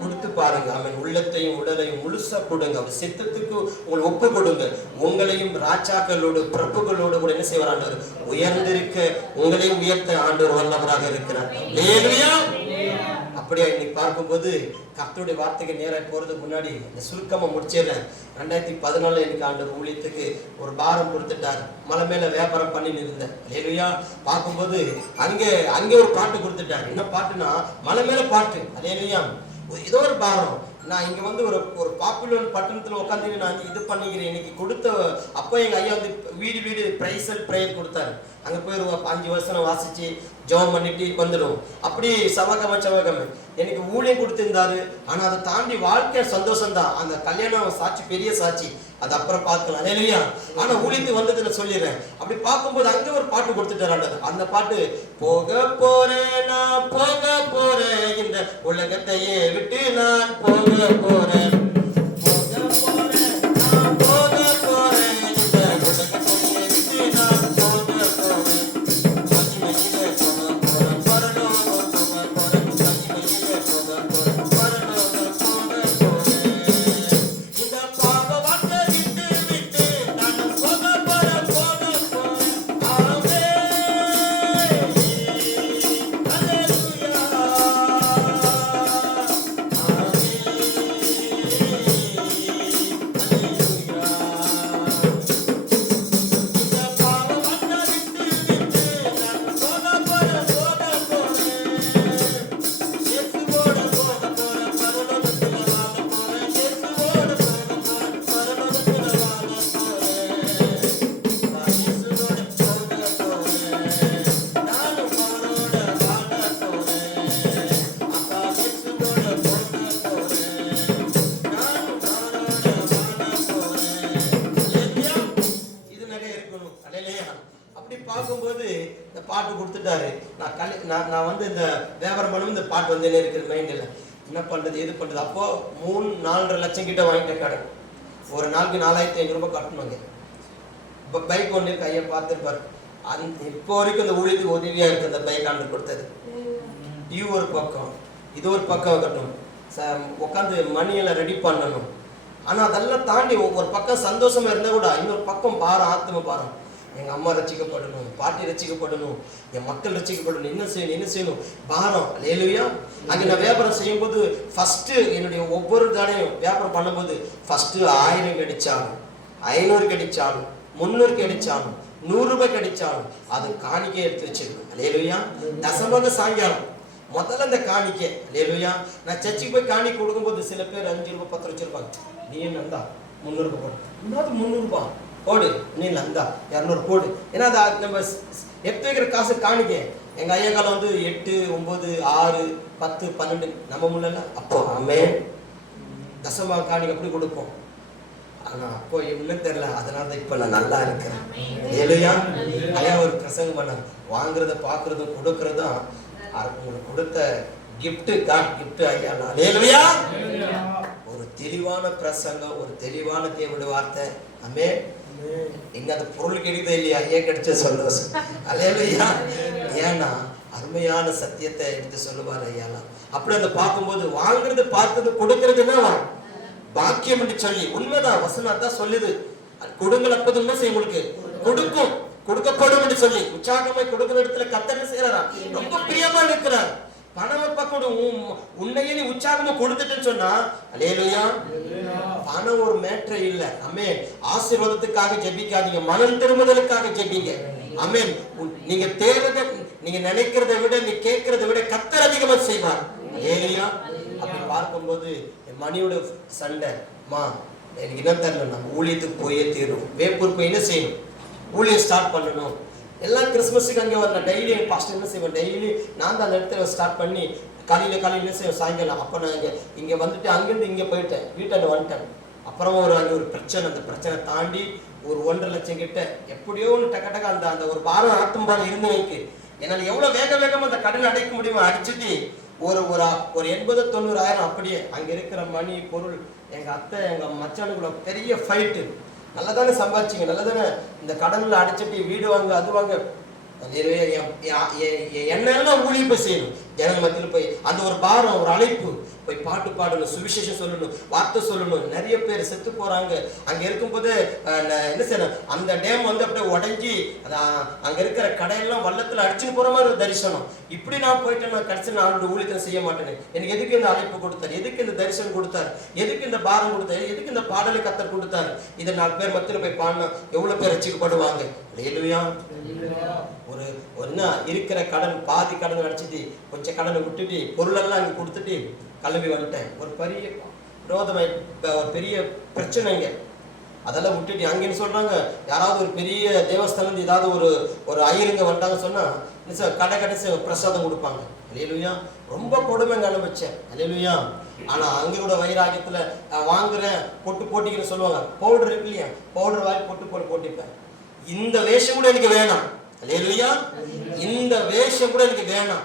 கொடுத்து பாருங்க. அவன் உள்ளத்தையும் உடலையும் முழுசா கொடுங்க. அவர் சித்தத்துக்கு உங்களை ஒப்பு கொடுங்க. உங்களையும் ராஜாக்களோடு பிரபுகளோடு கூட என்ன செய்வார் ஆண்டவர், உயர்ந்திருக்க உங்களையும் உயர்த்த ஆண்டவர் வல்லவராக இருக்கிறார். அல்லேலூயா. அப்படியா இன்னைக்கு பார்க்கும்போது கர்த்தருடைய வார்த்தைக்கு நேராக போறதுக்கு முன்னாடி இந்த சுருக்கமா முடிச்சிடுறேன். 2014 எனக்கு ஆண்டவர் ஊழியத்துக்கு ஒரு பாரம் கொடுத்துட்டார். மலை மேல வியாபாரம் பண்ணி இருந்தேன். அல்லேலூயா. பார்க்கும்போது அங்கே ஒரு பாட்டு கொடுத்துட்டார். என்ன பாட்டுனா மலை மேல பாட்டு. அல்லேலூயா. ஏதோ ஒரு பாரம். நான் இங்க வந்து ஒரு பாப்புலர் பட்டணத்துல உட்காந்து நான் இது பண்ணிக்கிறேன். இன்னைக்கு கொடுத்த அப்போ எங்க ஐயா வந்து வீடு வீடு பிரைசல் பிரேயர் கொடுத்தாரு. அங்க போய் ஒரு 5 வருஷம் வாசிச்சு ஜெபம் பண்ணிட்டு வந்துடும். அப்படி சவகம எனக்கு ஊழியம் கொடுத்திருந்தாரு. ஆனா அதை தாண்டி வாழ்க்கை சந்தோஷம் தான். அந்த கல்யாணம் சாட்சி பெரிய சாட்சி, அது அப்புறம் பார்க்கலாம். அல்லேலூயா. ஆனா ஊழியத்துக்கு வந்ததுல சொல்லிடுறேன். அப்படி பார்க்கும்போது அங்க ஒரு பாட்டு கொடுத்துட்டாரு. அந்த பாட்டு, போக போறேன் நான் போக போறேன், இந்த உலகத்தையே விட்டு நான் போக போறேன். பார்க்கும்போது இந்த பாட்டு கொடுத்துட்டாரு. நான் வந்து இந்த வியாபாரம் பண்ணும் இந்த பாட்டு வந்து இருக்கிற மைண்டில் என்ன பண்ணுறது எது பண்ணுறது. அப்போது 3-4.5 லட்சம் கிட்ட வாங்கிட்ட கடன். ஒரு நாளுக்கு 4500 ரூபாய் கட்டணுங்க. இப்போ பைக் ஒன்று கையை பார்த்துருப்பாரு. இப்போ வரைக்கும் இந்த ஊழியத்துக்கு உதவியாக இருக்குது அந்த பைக் ஆண்டு கொடுத்தது. டியூ ஒரு பக்கம், இது ஒரு பக்கம் கட்டணும், உட்காந்து மணியெல்லாம் ரெடி பண்ணணும். ஆனால் அதெல்லாம் தாண்டி ஒரு பக்கம் சந்தோஷமா இருந்தால் கூட இன்னொரு பக்கம் பாரம், ஆத்ம பாரம். எங்கள் அம்மா ரசிக்கப்படணும், பாட்டி ரசிக்கப்படணும், என் மக்கள் ரசிக்கப்படணும், என்ன செய்யணும் பாரம். அல்லேலூயா. அங்கே நான் வியாபாரம் செய்யும்போது ஃபஸ்ட்டு என்னுடைய ஒவ்வொரு தடையும் வியாபாரம் பண்ணும்போது ஃபஸ்ட்டு 1000 கிடைச்சாலும், 500 கிடைச்சாலும், 300 கிடைச்சாலும், 100 ரூபாய் கிடைச்சாலும் அது காணிக்கை எடுத்து வச்சிருக்கேன். அல்லேலூயா. தசமாக சாயங்காலம் முதல்ல இந்த காணிக்கை. அல்லேலூயா. நான் சர்ச்சுக்கு போய் காணிக்கை கொடுக்கும்போது சில பேர் 5 ரூபாய் 10 வச்சிருப்பாங்க. நீ என்னந்தா 300 ரூபாய் போடு, இன்னொரு 300 ரூபாய் போடு, நீ நந்தா 200 போடு. ஏன்னா அது நம்ம எடுத்து வைக்கிற காசு காணிக்க. எங்கள் ஐயா காலம் வந்து 8, 9, 6, 10, 12 நம்ம முன்னல அப்போ ஆமே தசமா காணிக்கை அப்படி கொடுப்போம். ஆனால் அப்போ என்ன தெரியல. அதனால தான் இப்போ நான் நல்லா இருக்கிறேன். ஏழையா ஐயா ஒரு பிரசங்கம் பண்ண வாங்குறத பார்க்குறதும் கொடுக்கறதும் உங்களுக்கு கொடுத்த கிஃப்ட், காட் கிஃப்ட் ஐயா. ஏழையா ஒரு தெளிவான பிரசங்கம், ஒரு தெளிவான தேவனுடைய வார்த்தை. ஆமே. எங்க அந்த பொருள் கிடைக்குதோ இல்லையா, ஐயா கிடைச்ச சந்தோஷம். அல்லேலூயா. ஏன்னா அருமையான சத்தியத்தை எடுத்து சொல்லுவார் ஐயாலாம். அப்படி அந்த பார்க்கும்போது வாங்குறது பார்த்தது கொடுக்கறதுன்னா பாக்கியம் என்று சொல்லி உண்மைதான். வசனம் தான் சொல்லுது, கொடுங்கள் அப்போது என்ன செய்யும், உங்களுக்கு கொடுக்கும், கொடுக்கப்படும் என்று சொல்லி உற்சாகமாய் கொடுக்கிற இடத்துல கர்த்தர் என்ன செய்யறாரா, ரொம்ப பிரியமா இருக்கிறார். பணம் பக்கம் உன்னையே நீ உற்சாகமா கொடுத்துட்டுன்னு சொன்னா, அல்லேலூயா, பணம் ஒரு மேட்டர் இல்ல. ஆமென். ஆசீர்வாதத்துக்காக ஜெபிக்காதீங்க, மனம் திரும்புதலுக்காக ஜெபிங்க. ஆமென். நீங்க தேடுறத, நீங்க நினைக்கிறதை விட, நீ கேட்கறதை விட கர்த்தர் அதிகமா செய்வார். அல்லேலூயா. அப்படி பார்க்கும்போது மணியோட சண்டை, மா எனக்கு என்ன தெரியல, நம்ம ஊழியத்துக்கு போயே தீரும். வேப்பூர் போய் என்ன செய்யணும், ஊழியம் ஸ்டார்ட் பண்ணணும். எல்லாம் கிறிஸ்மஸுக்கு அங்கே வரலாம். டெய்லி எங்கள் பாஸ்டர் என்ன செய்வேன், டெய்லி நான் தான் அந்த இடத்துல ஸ்டார்ட் பண்ணி காலையில் என்ன செய்வேன், சாயங்காலம். அப்போ நான் இங்கே வந்துட்டு அங்கேருந்து இங்கே போயிட்டேன், வீட்டாண்ட வந்துட்டேன். அப்புறம் அங்கே ஒரு பிரச்சனை, அந்த பிரச்சனை தாண்டி ஒரு 1.5 லட்சம் கிட்ட எப்படியோ ஒன்று டக்க அந்த அந்த ஒரு பாரம் ஆத்தும் பாரம் இருந்தவனுக்கு என்னால் எவ்வளோ வேகமாக அந்த கடன் அடைக்க முடியுமோ அடிச்சுட்டு ஒரு 80-90 அப்படியே அங்கே இருக்கிற மணி பொருள். எங்கள் அத்தை எங்கள் மச்சானுக்குள்ள பெரிய ஃபைட்டு. நல்லா தானே சம்பாதிச்சிங்க, நல்லா தானே இந்த கடனில் அடிச்சுட்டு வீடு வாங்க அது வாங்க. என்னெல்லாம் ஊழியம் போய் செய்யணும், ஜனங்க மத்தியில் போய் அந்த ஒரு பாரம், ஒரு அழைப்பு, போய் பாட்டு பாடணும், சுவிசேஷம் சொல்லணும், வார்த்தை சொல்லணும். நிறைய பேர் செத்து போறாங்க. அங்க இருக்கும்போது என்ன செய்யணும், அந்த டேம் வந்து அப்படியே உடஞ்சி அங்க இருக்கிற கடையெல்லாம் வள்ளத்துல அடிச்சுன்னு போற மாதிரி ஒரு தரிசனம். இப்படி நான் போயிட்டு நான் கடைசி நான் ஊழியத்தை செய்ய மாட்டேன்னு. எனக்கு எதுக்கு இந்த அழைப்பு கொடுத்தாரு, எதுக்கு இந்த தரிசனம் கொடுத்தாரு, எதுக்கு இந்த பாரம் கொடுத்தாரு, எதுக்கு இந்த பாடலை கத்தர் கொடுத்தாரு. இதை 4 பேர் மத்தியில் போய் பாடினா எவ்வளவு பேர் ரசிக்கப்படுவாங்க. அல்லேலூயா. ஒரு இருக்கிற கடன் பாதி கடன் அடிச்சுட்டு கொஞ்சம் கடனை விட்டுட்டு பொருளெல்லாம் அங்கே கொடுத்துட்டு கிளம்பி வந்துட்டேன். ஒரு பெரிய விரோதமாய் ஒரு பெரிய பிரச்சனைங்க. அதெல்லாம் விட்டுட்டு அங்கேன்னு சொல்றாங்க, யாராவது ஒரு பெரிய தேவஸ்தானம் ஏதாவது ஒரு ஐயருங்க வந்துட்டாங்க சொன்னா கடை பிரசாதம் கொடுப்பாங்க. அல்லேலூயா. ரொம்ப கொடுமைங்க அனுபவிச்சேன். அல்லேலூயா. ஆனா அங்க கூட வைராகியத்துல வாங்குறேன் பொட்டு போட்டிக்கின்னு சொல்லுவாங்க. பவுடர் இருக்கு இல்லையா, பவுடர் வாங்கி பொட்டு போட்டிப்பேன். இந்த வேஷம் கூட எனக்கு வேணாம். அல்லேலூயா. இந்த வேஷம் கூட எனக்கு வேணாம்.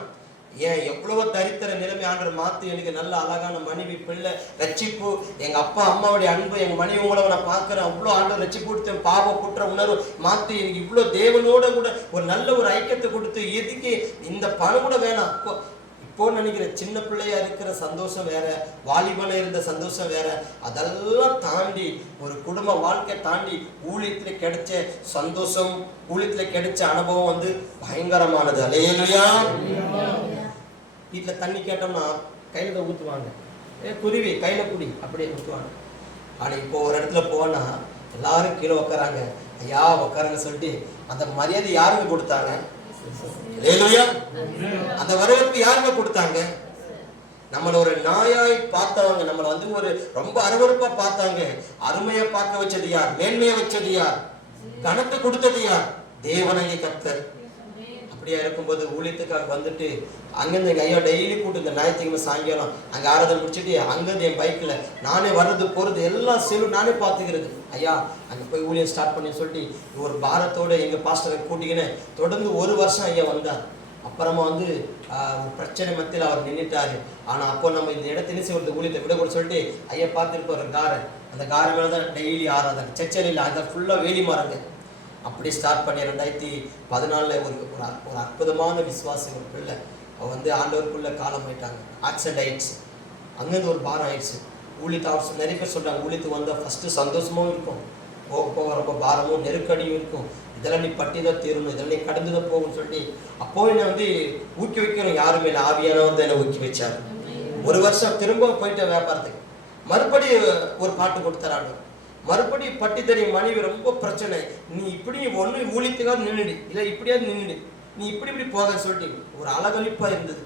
ஏன் எவ்வளவோ தரித்திர நிலைமை ஆண்டவர் மாத்து எனக்கு நல்ல அழகான மனைவி, பிள்ளை, ரட்சிப்பு, எங்க அப்பா அம்மாவுடைய அன்பு, எங்க மனைவி மூலம் நான் பார்க்கிறேன். அவ்வளோ ஆண்டவர் ரட்சிப்பு கொடுத்து பாவ குற்ற உணர்வு மாத்தி எனக்கு இவ்வளோ தேவனோட கூட ஒரு நல்ல ஒரு ஐக்கியத்தை கொடுத்து எதுக்கு இந்த பணம் கூட வேணாம். இப்போ நினைக்கிற சின்ன பிள்ளையா இருக்கிற சந்தோஷம் வேற, வாலிபன இருந்த சந்தோஷம் வேற. அதெல்லாம் தாண்டி ஒரு குடும்ப வாழ்க்கை தாண்டி ஊழியத்துல கிடைச்ச சந்தோஷம், ஊழியத்துல கிடைச்ச அனுபவம் வந்து பயங்கரமானது. அல்லேலூயா. வீட்டுல தண்ணி கேட்டோம்னா கையில தான் ஊத்துவாங்க. குருவி கையில குடி அப்படியே ஊத்துவாங்க. ஆனா இப்போ ஒரு இடத்துல போனா எல்லாரும் கீழே உட்காராங்க. ஐயா உட்காருங்க சொல்லிட்டு அந்த மரியாதை யாருங்க கொடுத்தாங்க? அந்த வரவேற்பு யாருங்க கொடுத்தாங்க? நம்மள ஒரு நாயாய் பார்த்தவங்க, நம்மள வந்து ஒரு ரொம்ப அருவருப்பா பார்த்தாங்க. அருமையா பார்க்க வச்சது யார்? மேன்மையா வச்சது யார்? கணக்கு கொடுத்தது யார்? தேவனாகிய கர்த்தர். அப்படியா இருக்கும்போது ஊழியத்துக்காக வந்துட்டு அங்கிருந்து எங்க ஐயா டெய்லி கூட்டு இந்த ஞாயிற்றுக்கிழமை சாயங்காலம் அங்க ஆராதனை முடிச்சுட்டு அங்கிருந்து என் பைக்ல நானே வர்றது போறது எல்லாம் செலவு நானே பார்த்துக்கிறது. ஐயா அங்க போய் ஊழியம் ஸ்டார்ட் பண்ணி சொல்லிட்டு ஒரு பாரத்தோட எங்க பாஸ்டரை கூட்டிக்கின்னு தொடர்ந்து 1 வருஷம் ஐயா வந்தார். அப்புறமா வந்து ஒரு பிரச்சனை மத்தியில் அவர் நின்றுட்டாரு. ஆனா அப்போ நம்ம இந்த இடத்துல ஒரு ஊழியத்தை விட கூட சொல்லிட்டு ஐயா பார்த்துட்டு ஒரு காரை, அந்த காரை மேலதான் டெய்லி ஆராதனை. சர்ச்சையில் அதை ஃபுல்லா வேலி மாறாங்க. அப்படி ஸ்டார்ட் பண்ணி 2014 ஒரு அற்புதமான விசுவாசி ஒரு பிள்ளை அவள் வந்து ஆண்டவருக்குள்ள காலம் ஆயிட்டாங்க. ஆக்சிடென்ட் ஆயிடுச்சு. அங்கேருந்து ஒரு பாரம் ஆயிடுச்சு. ஊழியத்தை நிறைய பேர் சொல்றாங்க, ஊழியத்துக்கு வந்தால் ஃபர்ஸ்ட் சந்தோஷமும் இருக்கும், போக போக ரொம்ப பாரமும் நெருக்கடியும் இருக்கும். இதெல்லாம் நீ பட்டி தான் தீரணும், இதெல்லாம் நீ கடந்து தான் போகணும்னு சொல்லிட்டு அப்போ என்னை வந்து ஊக்கி வைக்கணும் யாருமே இல்லை. ஆவியானவர் தான் என்னை ஊக்கி வச்சார். 1 வருஷம் திரும்ப போயிட்ட வியாபாரத்துக்கு. மறுபடி ஒரு பாட்டு கொடுத்தாரு. மறுபடி பட்டி தெரியும் மனைவி ரொம்ப பிரச்சனை. நீ இப்படி ஒண்ணு ஊழியத்துக்காக நின்றுடு, இல்லை இப்படியாவது நின்றுடு, நீ இப்படி போக சொல்லிட்டு ஒரு அழகழிப்பா இருந்தது.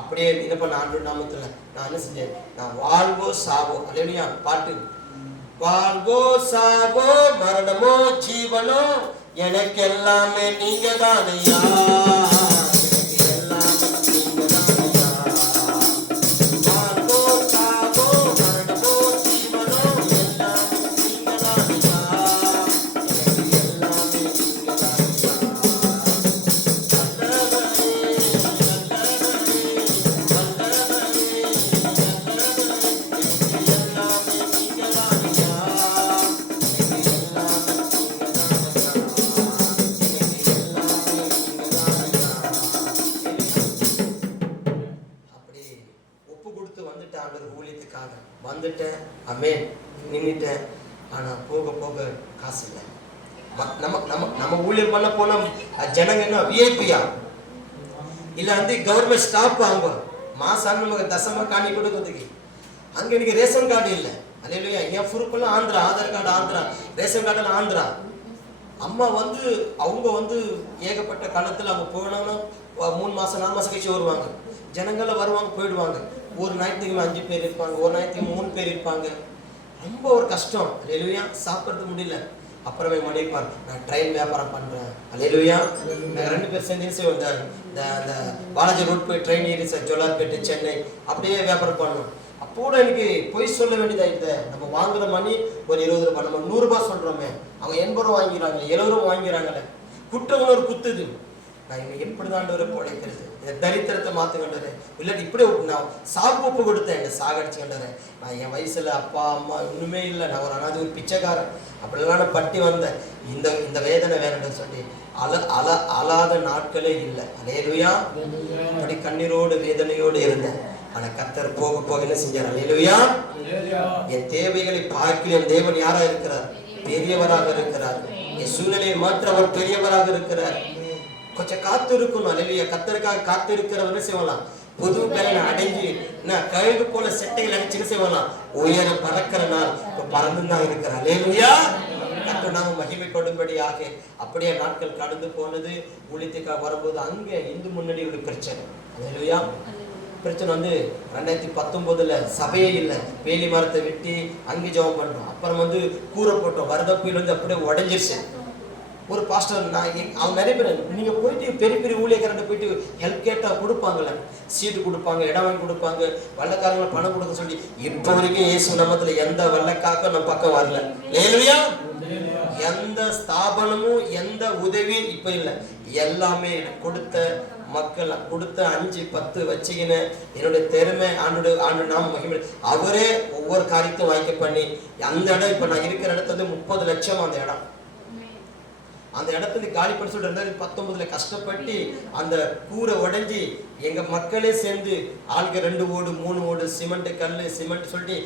அப்படியே என்ன பண்ண ஆண்டவர் நாமத்துல நான் என்ன செஞ்சேன், நான் வாழ்வோ சாவோ, அல்லேலூயா பாட்டு, வாழ்வோ சாவோ மரணமோ ஜீவனோ எனக்கு எல்லாமே நீங்க தானையா, வந்துட்டேன், அமேன், நின்றுட்டேன். ஆனால் போக போக காசு இல்லை. நம்ம ஊழியர் பண்ண போன ஜனங்க என்ன விஐபியா இல்லை வந்து கவர்மெண்ட் ஸ்டாப் வாங்க மாசான நமக்கு தசமா காணி கொடுக்கிறதுக்கு. அங்கே எனக்கு ரேஷன் கார்டு இல்லை. அல்லேலூயா. என் ப்ரூஃபெல்லாம் ஆந்திரா, ஆதார் கார்டு ஆந்திரா, ரேஷன் கார்டெல்லாம் ஆந்திரா. அம்மா வந்து அவங்க வந்து ஏகப்பட்ட காலத்தில் அவங்க போனாங்கன்னா 3 மாதம் 4 மாதம் கழிச்சு வருவாங்க. ஜனங்கள்லாம் வருவாங்க போயிடுவாங்க. ஒரு ஞாயிற்றுக்கிழமை 5 பேர் இருப்பாங்க, ஒரு ஞாயிற்றுக்கிழமை 3 பேர் இருப்பாங்க. ரொம்ப ஒரு கஷ்டம். அல்லேலூயா. சாப்பிட்றது முடியல. அப்புறமே மணிப்பார், நான் ட்ரெயின் வியாபாரம் பண்ணுறேன். அல்லேலூயா. நாங்கள் 2 பேர் சேர்ந்து இந்த பாலாஜி ரோட் போய் ட்ரெயின் ஏறி ஜோலார்பேட்டை சென்னை அப்படியே வியாபாரம் பண்ணோம். அப்போட எனக்கு பொய் சொல்ல வேண்டியதாகிட்ட. நம்ம வாங்குற மணி ஒரு 20 ரூபாய், நம்ம 100 ரூபாய் சொல்கிறோமே, அவங்க 80 ரூபா வாங்கிறாங்க, 70 ரூபா வாங்கிறாங்களே. குற்ற உணர்வு குத்துது. நான் இவங்க எப்படிதாண்டவரை பிழைக்கிறது, இந்த தரித்திரத்தை மாற்றுக்கண்டது இல்லாட்டி இப்படி நான் சாகு ஒப்பு கொடுத்தேன், என்னை சாகடிச்சுக்கண்டது. நான் என் வயசுல அப்பா அம்மா ஒன்றுமே இல்லை, நான் ஒரு அனாதை ஒரு பிச்சைக்காரன், அப்படிலாம் நான் பட்டி வந்தேன். இந்த வேதனை வேணும்னு சொல்லி அழாத நாட்களே இல்லை. அல்லேலூயா. அப்படி கண்ணீரோடு வேதனையோடு இருந்தேன். ஆனா கர்த்தர் போக போக என்ன செஞ்சார்? அல்லேலூயா. என் தேவைகளை பார்க்க என் தேவன் யாரா இருக்கிறார்? பெரியவராக இருக்கிறார். என் சூழ்நிலையை மாற்ற அவர் பெரியவராக இருக்கிறார். கொஞ்சம் காத்து இருக்கணும். அல்லேலூயா. கர்த்தருக்காக காத்து இருக்கிறவங்க செய்யலாம். புது பலனை அடைஞ்சு கழுகு போல செட்டைகள் அடிச்சுன்னு செய்யலாம். உயர பறக்கிற நாள் இப்ப பறந்துதான் இருக்கிறார். அல்லேலூயா. கர்த்தர் நாம மகிமை கொடும்படியாக அப்படியே நாட்கள் கடந்து போனது. ஊழியத்துக்காக வரும்போது அங்கே இந்து முன்னணி ஒரு பிரச்சனை. அல்லேலூயா. பிரச்சனை வந்து 2019 சபையே இல்லை, வேலி மரத்தை வெட்டி அங்கே ஜெபம் பண்ணுறோம். அப்புறம் வந்து கூரை போட்டோம், வரத புயல் வந்து அப்படியே உடஞ்சிருச்சு. ஒரு பாஸ்டர் அவங்க நிறைய பேர் நீங்கள் போயிட்டு பெரிய பெரிய ஊழியக்காரன் போயிட்டு ஹெல்ப் கேட்டால் கொடுப்பாங்கல்ல, சீட்டு கொடுப்பாங்க, இடம் வாங்கி கொடுப்பாங்க, வெள்ளைக்காரங்களை பணம் கொடுக்க சொல்லி. இப்போ வரைக்கும் இயேசு நாமத்தில் எந்த வெள்ளைக்காக்கும் நம்ம பக்கம் வரல. ஏலுயா, எந்த ஸ்தாபனமும் எந்த உதவியும் இப்ப இல்லை. எல்லாமே கொடுத்த மக்கள் கொடுத்த 5 10 வச்சுக்கின என்னுடைய திறமை ஆண்டு நாம மகிமை அவரே ஒவ்வொரு காரியத்தையும் வாய்க்க பண்ணி அந்த இடம் இப்ப நான் இருக்கிற இடத்துல 30 லட்சம் அந்த இடம். அந்த இடத்துல காலி பண்ணி சொல்லிட்டு 2019 கஷ்டப்பட்டு அந்த கூரை உடைஞ்சி எங்க மக்களே சேர்ந்து ஆளுக்கு 2 ஓடு 3 ஓடு சிமெண்ட் கல்லு சிமெண்ட் சொல்லி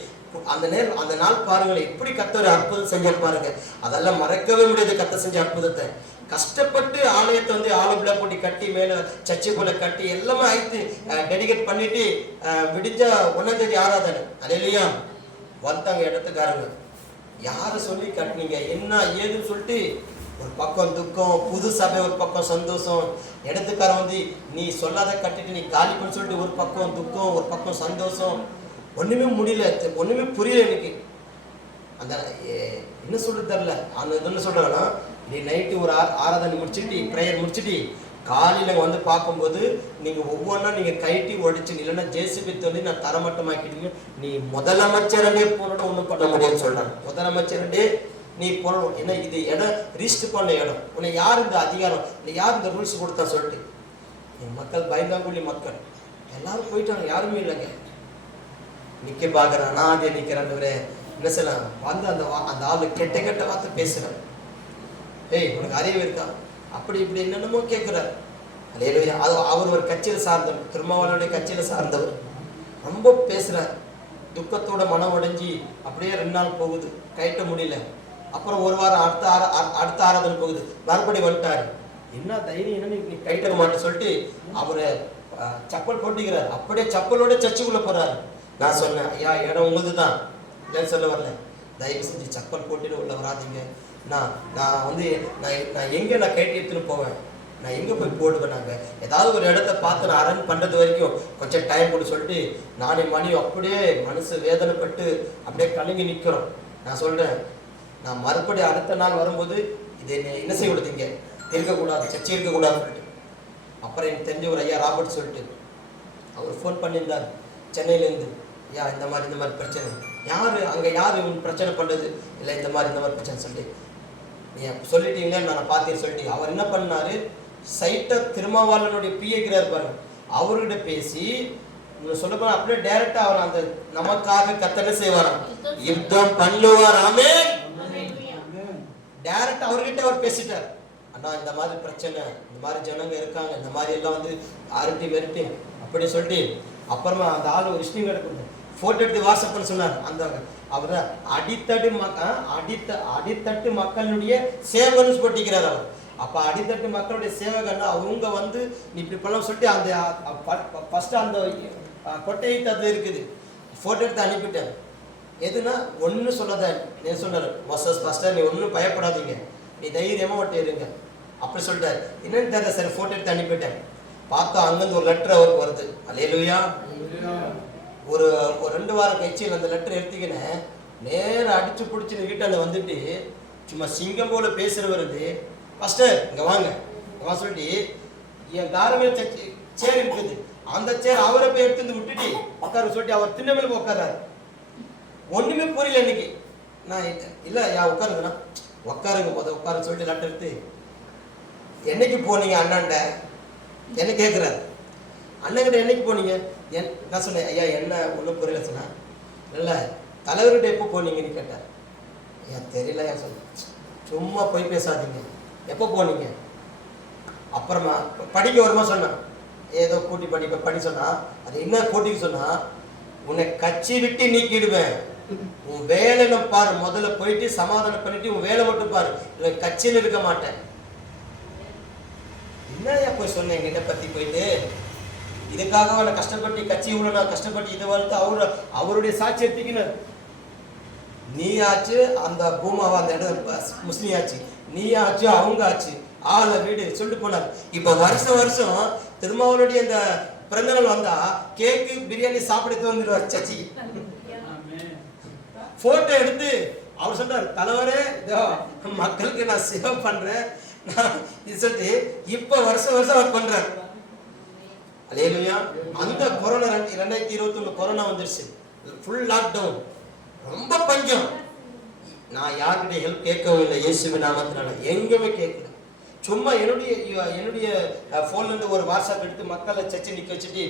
அந்த நேரம் அந்த நாள் பாருங்களேன், எப்படி கர்த்தர் அற்புதம் செஞ்சார் பாருங்க. அதெல்லாம் மறக்கவே முடியாது. கர்த்தர் செஞ்ச அற்புதத்தை கஷ்டப்பட்டு ஆலயத்தை வந்து ஆலோபிளா போட்டி கட்டி மேல சர்ச்சை போல கட்டி எல்லாமே ஆயிட்டு டெடிகேட் பண்ணிட்டு விடிஞ்சா 1ஆம் தேதி ஆராதனை அல்லேலூயா வந்தாங்க இடத்துக்காரங்க. யாரை சொல்லி கட்டினீங்க என்ன ஏதுன்னு சொல்லிட்டு ஒரு பக்கம் துக்கம், புது சபை ஒரு பக்கம் சந்தோஷம். இடத்துக்காரன் வந்து நீ சொல்லாத கட்டிட்டு நீ காலி பண்ணி சொல்லிட்டு ஒரு பக்கம் துக்கம் ஒரு பக்கம் சந்தோஷம். ஒண்ணுமே முடியல, ஒண்ணுமே புரியல எனக்கு. அந்த என்ன சொல்றது தெரியல. அந்த என்ன சொல்றாங்கன்னா, நீ நைட்டு ஒரு ஆராதனை முடிச்சுட்டு ப்ரேயர் முடிச்சுட்டு காலையில் வந்து பார்க்கும்போது நீங்கள் ஒவ்வொன்றா நீங்கள் கைட்டி உடைச்சு இல்லைன்னா ஜேசிபி தோண்டி நான் தரமட்டமாக்கிட்டீங்க. நீ முதலமைச்சரண்டே போனோட ஒன்றும் பண்ண முடியும்னு சொல்கிறாங்க. முதலமைச்சரண்டே நீ போனோம். ஏன்னா இது இடம் ரிஜிஸ்டர் பண்ண இடம், உன்னை யார் இந்த அதிகாரம் இல்லை யார் இந்த ரூல்ஸ் கொடுத்தா சொல்லிட்டு என் மக்கள் பயந்தாங்குழி மக்கள் எல்லாரும் போயிட்டாங்க, யாருமே இல்லைங்க. நிற்க பார்க்குறேன், நான் அதே நிற்கிறேன்னு என்ன செய்யலாம் வந்து அந்த ஆளு கெட்ட கெட்ட வார்த்தை பேசுகிறேன். ஏய் உனக்கு அறிவு இருக்கா அப்படி இப்படி என்னென்னமோ கேட்குறாரு. அல்லேலூயா. அது அவர் ஒரு கட்சியில் சார்ந்தவர், திருமாவளவனுடைய கட்சியில் சார்ந்தவர். ரொம்ப பேசுகிறார், துக்கத்தோட மனம் உடைஞ்சி அப்படியே 2 நாள் போகுது, கைட்ட முடியல. அப்புறம் ஒரு வாரம் அடுத்த ஆராதனை போகுது, மறுபடி வந்துட்டாரு. என்ன தைரியம் என்ன நீ கைட்ட மாட்டேன்னு சொல்லிட்டு அவரை சப்பல் போட்டிக்கிறார். அப்படியே சப்பலோட சர்ச்சுக்குள்ளே போகிறாரு. நான் சொன்னேன், ஐயா இடம் உங்களுது தான் இல்லைன்னு சொல்ல வரல, தயவு செஞ்சு சப்பல் போட்டுட்டு உள்ள வராதிங்க. நான் வந்து நான் எங்கே நான் கைட்டு எடுத்துன்னு போவேன், நான் எங்கே போய் போடுவேன். நாங்கள் ஏதாவது ஒரு இடத்த பார்த்து நான் அரேஞ்ச் பண்ணுறது வரைக்கும் கொஞ்சம் டைம் கொடு சொல்லிட்டு நானே மணி அப்படியே மனசு வேதனைப்பட்டு அப்படியே கலங்கி நிற்கிறோம். நான் சொல்கிறேன், நான் மறுபடியும் அடுத்த நாள் வரும்போது இதை என்ன செய்ய கொடுத்தீங்க, இருக்கக்கூடாது, சர்ச்சை இருக்கக்கூடாதுன்னு சொல்லிட்டு. அப்புறம் எனக்கு தெரிஞ்ச ஒரு ஐயா ராபர்ட் சொல்லிட்டு அவர் ஃபோன் பண்ணியிருந்தார் சென்னையிலேருந்து. ஐயா இந்த மாதிரி பிரச்சனை, யார் அங்கே யார் இவங்க பிரச்சனை பண்ணுறது இல்லை, இந்த மாதிரி பிரச்சனை சொல்லிட்டு நீ சொல்லிட்டீங்களே நான் பார்த்தேன்னு சொல்லிட்டு அவர் என்ன பண்ணாரு, சைட்டை திருமாவளவனுடைய பிஏக்கிறார் பாருங்க, அவர்கிட்ட பேசி சொல்ல போனா அப்படியே டைரக்டா அவர் அந்த நமக்காக கர்த்தர் செய்வாராம், யுத்தம் பண்ணுவாராமே. டைரக்டா அவர்கிட்ட அவர் பேசிட்டார். அண்ணா இந்த மாதிரி பிரச்சனை, இந்த மாதிரி ஜனங்க இருக்காங்க, இந்த மாதிரி எல்லாம் வந்து அரட்டி வெரட்டி அப்படி சொல்லிட்டு அப்புறமா அந்த ஆள் ஒரு ஹிஸ்டரி எடுக்கணும் போட்டோ எடுத்து வாட்ஸ்அப் பண்ண சொன்னார். அந்த அவர் அடித்தட்டு மக்களுடைய சேவகன்னு போட்டிக்கிறார் அவர். அப்போ அடித்தட்டு மக்களுடைய சேவகன்னா அவங்க வந்து நீ இப்படி பண்ணலாம் சொல்லிட்டு அந்த ஃபர்ஸ்ட் அந்த கொட்டையை அதில் இருக்குது. ஃபோட்டோ எடுத்து அனுப்பிட்டேன். எதுனா ஒன்று சொல்லாத நீ சொன்னார், ஃபஸ்ட்டாக நீ ஒன்றும் பயப்படாதீங்க, நீ தைரியமாக ஒட்டி இருங்க அப்படி சொல்லிட்டார். என்னன்னு தெரியல, சரி ஃபோட்டோ எடுத்து அனுப்பிட்டேன். பார்த்தா அங்கேருந்து ஒரு லெட்டர் அவருக்கு வருது. அல்லேலூயா. ஒரு 2 வாரம் கழிச்சு அந்த லெட்டர் எடுத்துக்கினேன், நேரம் அடிச்சு பிடிச்சின்னு வீட்டாண்ட வந்துட்டு சும்மா சிங்கம் போல பேசுறவர் வந்து ஃபஸ்ட்டு இங்கே வாங்க சொல்லிட்டு என் காரமே சேர் இருக்குது, அந்த சேர் அவரை போய் எடுத்து விட்டுட்டு உட்கார சொல்லிட்டு அவர் திண்ணமேல போய் உட்கார்றாரு. ஒன்றுமே புரியல இன்னைக்கு. நான் இல்லை யா உட்காருங்கண்ணா, உட்காருங்க உட்கார சொல்லிட்டு லெட்டர் எடுத்து என்னைக்கு போனீங்க அண்ணாண்ட என்ன கேட்குறாரு. அண்ணன்கிட்ட என்னைக்கு போனீங்க, நான் சொன்னேன் ஐயா என்ன ஒன்றும் புரியல சொன்னா. இல்லை தலைவர்கிட்ட எப்போ போனீங்கன்னு கேட்டார். ஐயா தெரியல ஐயா சொன்னேன். சும்மா போய் பேசாதீங்க, எப்போ போனீங்க. அப்புறமா படிக்க வருமா சொன்னான், ஏதோ கூட்டி படி சொன்னா. அது என்ன கூட்டிக்கு சொன்னா, உன்னை கட்சி விட்டு நீக்கிடுவேன், உன் வேலையில பாரு, முதல்ல போயிட்டு சமாதானம் பண்ணிட்டு உன் வேலை மட்டும் பாரு, இல்லை கட்சியில் இருக்க மாட்டேன். என்னையா போய் சொன்னேன் என்கிட்ட பற்றி போயிட்டு, இதுக்காக அவனை கஷ்டப்பட்டு கட்சி இவ்வளோ நான் கஷ்டப்பட்டு இதை வளர்த்து அவருடைய சாட்சி எடுத்துக்கினார். நீ ஆச்சு அந்த பூமாவா அந்த இடம் முஸ்லீம் ஆச்சு, நீ ஆச்சு அவங்க ஆச்சு, ஆளை வீடு சொல்லிட்டு போனார். இப்போ வருஷம் திருமாவளுடைய அந்த பிறந்தநாள் வந்தா கேக்கு பிரியாணி சாப்பிட்டு வந்துடுவார் சர்ச்சைக்கு. போட்டோ எடுத்து அவர் சொல்றார், தலைவரே இதோ மக்களுக்கு நான் சேவை பண்றேன் இது சொல்லிட்டு இப்ப வருஷம் அவர் பண்றாரு. அல்லேலூயா. அந்த கொரோனா 2021 கொரோனா வந்துருச்சு, ஃபுல் லாக்டவுன், ரொம்ப பஞ்சம். நான் யார்கிட்ட ஹெல்ப் கேட்கவும் இல்லை, இயேசுவின் நாமத்தினால எங்குமே கேட்கல. சும்மா என்னுடைய போன்ல இருந்து ஒரு வாட்ஸ்அப் எடுத்து மக்களை சர்ச்சை நிக்க வச்சுட்டு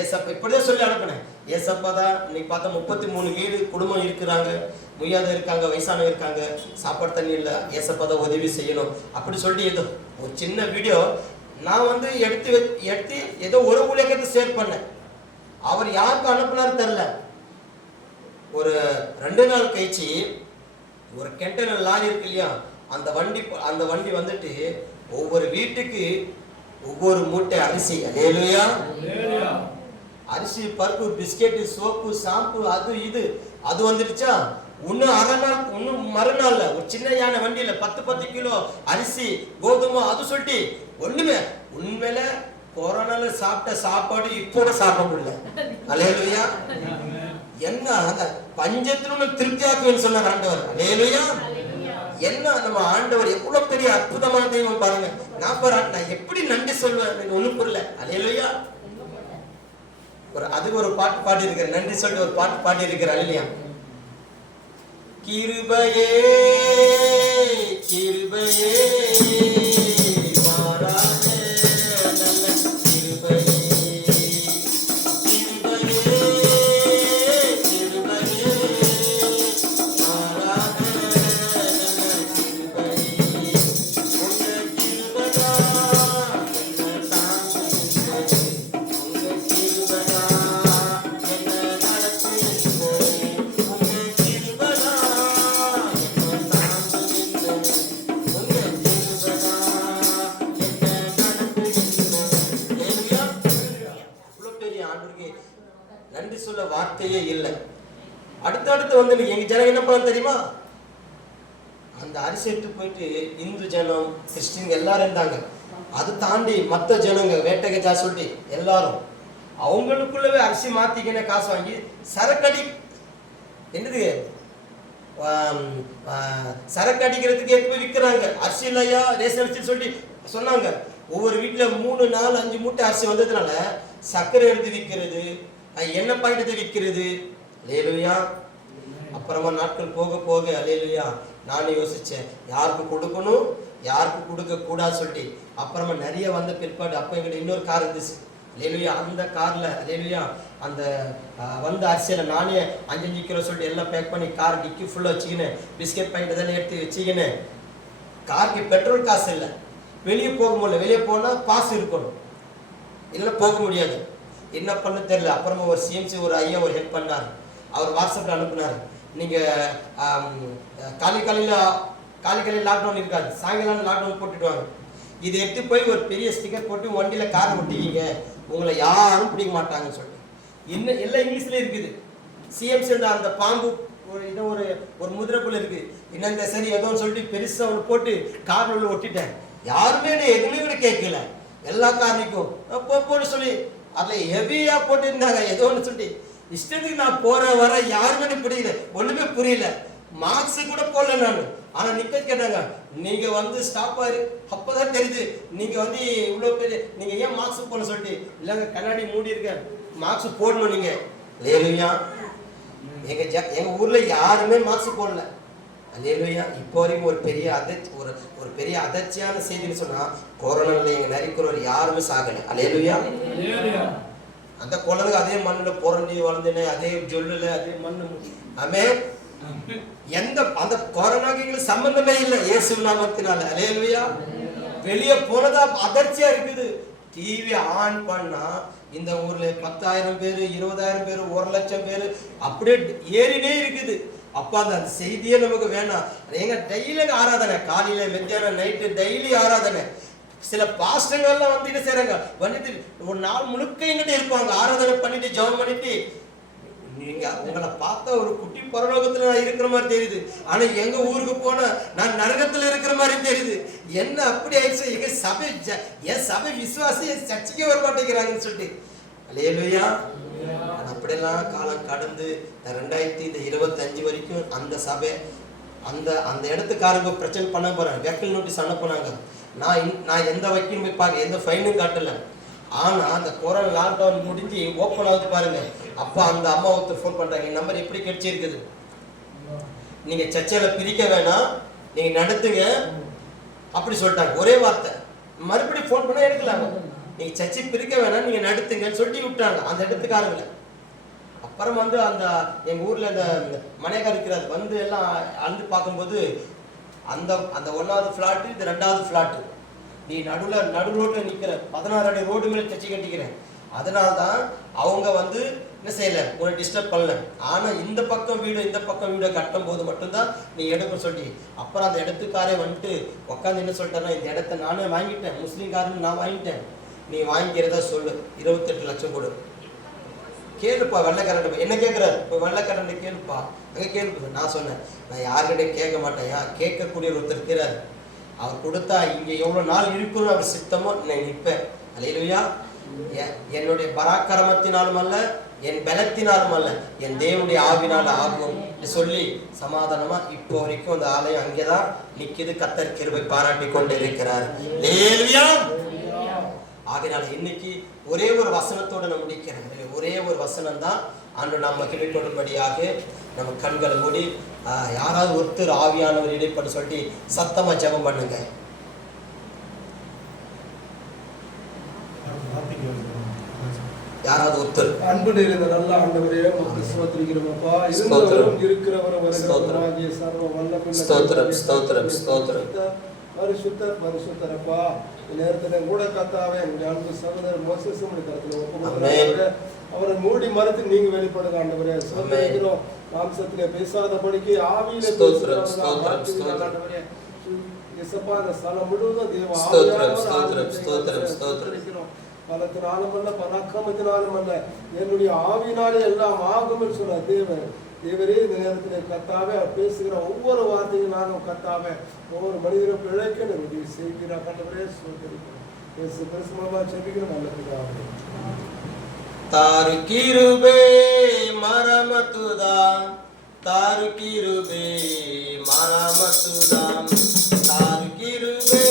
ஏசப்பா இப்படிதான் சொல்லி அனுப்பினேன். ஏசப்பா தான் இன்னைக்கு பார்த்தா 33 வீடு குடும்பம் இருக்கிறாங்க, முடியாத இருக்காங்க, வயசானவங்க இருக்காங்க, சாப்பாடு தண்ணி இல்லை, ஏசப்பா தான் உதவி செய்யணும் அப்படி சொல்லிட்டு ஏதோ ஒரு சின்ன வீடியோ நான் எடுத்து ஏதோ ஒரு ஊழியத்தை ஷேர் பண்ணேன். அவர் யாருக்கு அனுப்புனாரு தெரியல. ஒரு 2 நாள் கழிச்சு ஒரு கண்டெய்னர் லாரி இருக்கு இல்லையா, அந்த வண்டி வந்துட்டு ஒவ்வொரு வீட்டுக்கு ஒவ்வொரு மூட்டை அரிசி, அல்லேலூயா, அரிசி, பருப்பு, பிஸ்கெட், சோப்பு, ஷாம்பு, அது வந்துடுச்சா. இன்னும் மறுநாள்ல ஒரு சின்ன யானை வண்டியில 10 கிலோ அரிசி, கோதுமை, அது சொல்லிட்டு ஒண்ணுமே உண்மையில கொரோனால சாப்பிட்ட சாப்பாடு இப்போ சாப்பிட முடியல. அல்லேலூயா. என்ன பஞ்சத்திலும் திருப்தியாக்குவேன்னு சொன்னார் ஆண்டவர். அல்லேலூயா. என்ன நம்ம ஆண்டவர் எவ்வளவு பெரிய அற்புதமான தெய்வம் பாருங்க. நான் எப்படி நன்றி சொல்வேன் ஒண்ணும் புரியல. அல்லேலூயா. அதுக்கு ஒரு பாட்டு பாடி இருக்கிறேன், நன்றி சொல்லிட்டு ஒரு பாட்டு பாடி இருக்கிறேன். அல்லேலூயா. கிருபையே கிருபையே நன்றி சொல்ல வார்த்தையே இல்லை. அடுத்தடுத்து வந்து எங்க ஜனம் என்ன பண்ண தெரியுமா, அந்த அரிசி எடுத்து போயிட்டு இந்து ஜனம், கிறிஸ்டின் எல்லாரும் இருந்தாங்க. அது தாண்டி மற்ற ஜனங்க வேட்டைக்கஜா சொல்லி எல்லாரும் அவங்களுக்குள்ளவே அரிசி மாத்திக்கின காசு வாங்கி சரக்கடி என்னது சரக்கு அடிக்கிறதுக்கு எடுத்து போய் விற்கிறாங்க. அரிசி இல்லையா ரேஷன் அரிசி சொல்லி சொன்னாங்க. ஒவ்வொரு வீட்டுல 3, 4, 5 மூட்டை அரிசி வந்ததுனால சர்க்கரை எடுத்து விற்கிறது, எண்ணெய் பாக்கெட்டு விற்கிறது. அல்லேலூயா. அப்புறமா நாட்கள் போக போக அல்லேலூயா நானும் யோசிச்சேன், யாருக்கு கொடுக்கணும் யாருக்கு கொடுக்க கூடாது சொல்லிட்டு. அப்புறமா நிறைய வந்த பிற்பாடு அப்ப எங்கிட்ட இன்னொரு கார் இருந்துச்சு. அல்லேலூயா. அந்த கார்ல அல்லேலூயா அந்த வந்த அரிசியில நானே 5 கிலோ சொல்லிட்டு எல்லாம் பேக் பண்ணி கார் டிக்கி ஃபுல்லா வச்சுக்கினேன், பிஸ்கெட் பாக்கெட் இதெல்லாம் எடுத்து வச்சுக்கினேன். காருக்கு பெட்ரோல் காசு இல்லை, வெளியே போக முடியல. வெளியே போனா பாஸ் இருக்கணும், இல்லை போக முடியாது. என்ன பண்ண தெரியல. அப்புறமா ஒரு சிஎம்சி ஒரு ஐயா ஒரு ஹெல்ப் பண்ணார். அவர் வாட்ஸ்அப்ல அனுப்புனார், நீங்க காலையில் லாக்டவுன் இருக்காது, சாயங்காலம் லாக்டவுன் போட்டுடுவாங்க. இதை எடுத்து போய் ஒரு பெரிய ஸ்டிக்கர் போட்டு வண்டியில காரை ஒட்டிக்கிங்க, உங்களை யாரும் பிடிக்க மாட்டாங்கன்னு சொல்லிட்டு. இன்னும் எல்லாம் இங்கிலீஷ்ல இருக்குது. சிஎம்சி அந்த பாம்பு ஒரு முதிரைக்குள்ள இருக்கு. இன்னும் சரி ஏதோ சொல்லிட்டு பெருசா ஒன்று போட்டு கார் உள்ள ஒட்டிட்டேன். யாருமே எதுவுமே கூட கேட்கல. எல்லா காரணிக்கும் போட்டு சொல்லி அதுல ஹெவியா போட்டு இருந்தாங்க. ஏதோ ஒன்று சொல்லி இஷ்டத்துக்கு நான் போற வர யாருமே புரியல, ஒண்ணுமே புரியல. மார்க்ஸ் கூட போடல நான். ஆனா நிக்க கேட்டாங்க, நீங்க வந்து ஸ்டாப் ஆயிரு. அப்பதான் தெரியுது நீங்க வந்து இவ்வளவு பெரிய நீங்க ஏன் மார்க்ஸ் போட சொல்லிட்டு. இல்லங்க கண்ணாடி மூடி இருக்க, மார்க்ஸ் போடணும் நீங்க. அல்லேலூயா. எங்க ஊர்ல யாருமே மார்க்ஸ் போடல. அல்லேலூயா. இப்போ வரைக்கும் ஒரு பெரிய அதிர்ச்சியான செய்தின்னு சொன்னா, கொரோனால எங்க நரிக்கிறவர் யாருமே சாகல. அல்லேலூயா. அந்த குழந்தை அதே மண்ணுல புரண்டி வளர்ந்துனே, அதே ஜொல்லுல அதே மண்ணு. ஆமென். அந்த கொரோனாக்கு எங்களுக்கு சம்பந்தமே இல்லை இயேசு நாமத்தினால. அல்லேலூயா. வெளியே போனதா அதிர்ச்சியா இருக்குது. டிவி ஆன் பண்ணா இந்த ஊர்ல 10,000 பேரு, 20,000 பேரு, 1,00,000 பேரு அப்படியே ஏறினே இருக்குது. அப்ப அந்த செய்தியே நமக்கு வேணாம். எங்க டெய்லி ஆராதனை, காலையில மத்தியானம் நைட்டு டெய்லி ஆராதனை. சில பாஸ்டர்கள்லாம் வந்து என்ன செய்யறாங்க, வந்துட்டு ஒரு நாள் முழுக்க எங்கிட்ட இருப்பாங்க, ஆராதனை பண்ணிட்டு ஜெபம் பண்ணிட்டு. நீங்க உங்களை பார்த்தா ஒரு குட்டி பரலோகத்துல நான் இருக்கிற மாதிரி தெரியுது, ஆனா எங்க ஊருக்கு போனா நான் நரகத்துல இருக்கிற மாதிரி தெரியுது. என்ன அப்படி ஆயிடுச்சு, என் சபை விசுவாசி சர்ச்சைக்கே வர மாட்டேங்கிறாங்கன்னு சொல்லிட்டு. அல்லேலூயா. அப்படியெல்லாம் காலம் கடந்து 2025 வரைக்கும் அந்த சபை அந்த இடத்துக்காரங்க பிரச்சனை பண்ண போறாங்க, வெக்கல் நோட்டீஸ் அனுப்புனாங்க. நான் எந்த வக்கீலும் போய் பார்க்க, எந்த ஃபைனும் காட்டல. ஆனா அந்த கொரோனா லாக்டவுன் முடிஞ்சு ஓப்பன் ஆகுது பாருங்க, அப்ப அந்த அம்மா ஒருத்தர் ஃபோன் பண்றாங்க, என் நம்பர் எப்படி கிடைச்சிருக்குது, நீங்க சர்ச்சையில பிரிக்க வேணாம், நீங்க நடத்துங்க அப்படி சொல்லிட்டாங்க. ஒரே வார்த்தை. மறுபடியும் ஃபோன் பண்ணா எடுக்கலாங்க, நீங்க சர்ச்சை பிரிக்க வேணாம், நீங்க நடத்துங்கன்னு சொல்லி விட்டாங்க அந்த இடத்துக்காரங்களை. அப்புறம் அந்த எங்க ஊர்ல அந்த மனையக்கார் இருக்கிறார், எல்லாம் அழுது பார்க்கும்போது அந்த 1வது ஃபிளாட், இது 2வது ஃபிளாட், நீ நடு ரோட்ல நிக்கிற, 16 அடி ரோடு மேல சர்ச்சை கட்டிக்கிறேன். அதனால்தான் அவங்க என்ன செய்யல, உன்னை டிஸ்டர்ப் பண்ணல. ஆனா இந்த பக்கம் வீடு கட்டும் போது மட்டும்தான் நீ எடுக்க சொல்லி, அப்புறம் அந்த இடத்துக்காரே உட்காந்து என்ன சொல்லிட்டேன்னா, இந்த இடத்த நானே வாங்கிட்டேன், முஸ்லீம்காரன் நான் வாங்கிட்டேன், நீ வாங்கிக்கிறதா சொல்லு, 28 லட்சம் கொடு, கேளுப்பா வெள்ளைக்காரன் என்ன கேட்குறாரு, இப்போ வெள்ளைக்காரன் கேளுப்பா, அங்கே கேளுப்பா. நான் சொன்னேன், நான் யார்கிட்ட கேட்க மாட்டேன், கேட்கக்கூடிய ஒருத்தர் இருக்கிறார், அவர் கொடுத்தா இங்கே எவ்வளோ நாள் இருக்கணும் அவர் சித்தமோ நான் நிற்பேன். அல்லேலூயா. என்னுடைய பராக்கிரமத்தினாலும் அல்ல, என் பலத்தினாலும் அல்ல, என் தேவனுடைய ஆவினால ஆகும் சொல்லி சமாதானமா இப்போ வரைக்கும் அந்த ஆலயம் அங்கேதான் நிற்கிது. கர்த்தர் கிருபை பாராட்டி கொண்டு இருக்கிறார். அல்லேலூயா. ஆகையால இன்னைக்கு ஒரே ஒரு வசனத்தோட நான் முடிக்கிறேன். ஒரே ஒரு வசனம் தான் அன்று நாம் மகிமைப்படும்படியாக நம்ம கண்களை மூடி யாராவது ஒருத்தர் ஆவியானவர் இடைப்பட்டு சொல்லி சத்தமா ஜெபம் பண்ணுங்க. யாராவது ஒருத்தர் அன்பு நிறைந்த நல்ல ஆண்டவரே, உமக்கு ஸ்தோத்திரிக்கிறோமப்பா. இருந்தவரும் இருக்கிறவரும் வருகிறவராகிய சர்வ வல்லமையுள்ள ஸ்தோத்திரம் ஸ்தோத்திரம் ஸ்தோத்திரம். பரிசுத்தரப்பா, நேரத்தில் கூட கத்தாவே எங்கள் அன்பு சகோதரர் மோசேஸ் கருத்துல ஒப்புக்கொடுக்கிறாங்க, அவரை மூடி மறுத்து நீங்க வெளிப்படுங்க ஆண்டவரே. ஸ்தோத்திரிக்கிறோம். மாம்சத்திலே பேசாதபடிக்கு ஆவியிலே ஆண்டவரே. இயேசுப்பா, இந்த ஸ்தலம் முழுவதும் தேவ ஆவியானவர் பலத்தினாலும் அல்ல, பராக்கிரமத்தினாலும் அல்ல, என்னுடைய ஆவியினாலே எல்லாம் ஆகும் என்று சொன்ன தேவரே, இந்த நேரத்தில் கத்தாவே அவர் பேசுகிற ஒவ்வொரு வார்த்தையினாலும் கத்தாவே ஒவ்வொரு மனிதரும் பிழைக்க உதவி செய்கிறார் ஆண்டவரே. பெருசுமா செபிக்கிறோம் நல்ல பிதாவே. தாரு கிருபே மரமத்துதா, தாரு கிருபே மரமத்துதா, தாரு கிருபே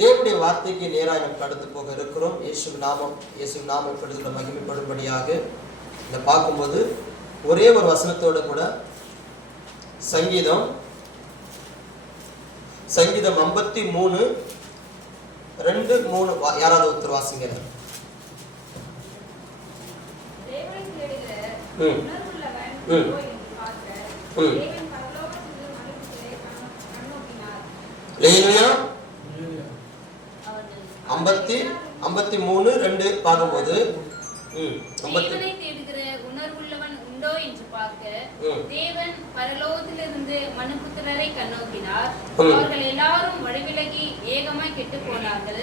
தேவனுடைய வார்த்தைக்கு நேராக நாம் கடந்து போக இருக்கிறோம். இயேசு நாமம் படுகிற மகிமைப்படும்படியாக இதை பார்க்கும்போது ஒரே ஒரு வசனத்தோட கூட சங்கீதம் 53:2-3 யாராவது ஒருத்தர் வாசிங்க. லேலுயா. 53:2 பார்க்கும்போது தேவனை தேடுகிற உணர்வுள்ளவன் உண்டோ என்று பார்க்க தேவன் பரலோகத்திலிருந்து மனுபுத்திரரை கண்ணோக்கினார். அவர்கள் எல்லாரும் வழிவிலகி ஏகமாய் கெட்டுப் போனார்கள்.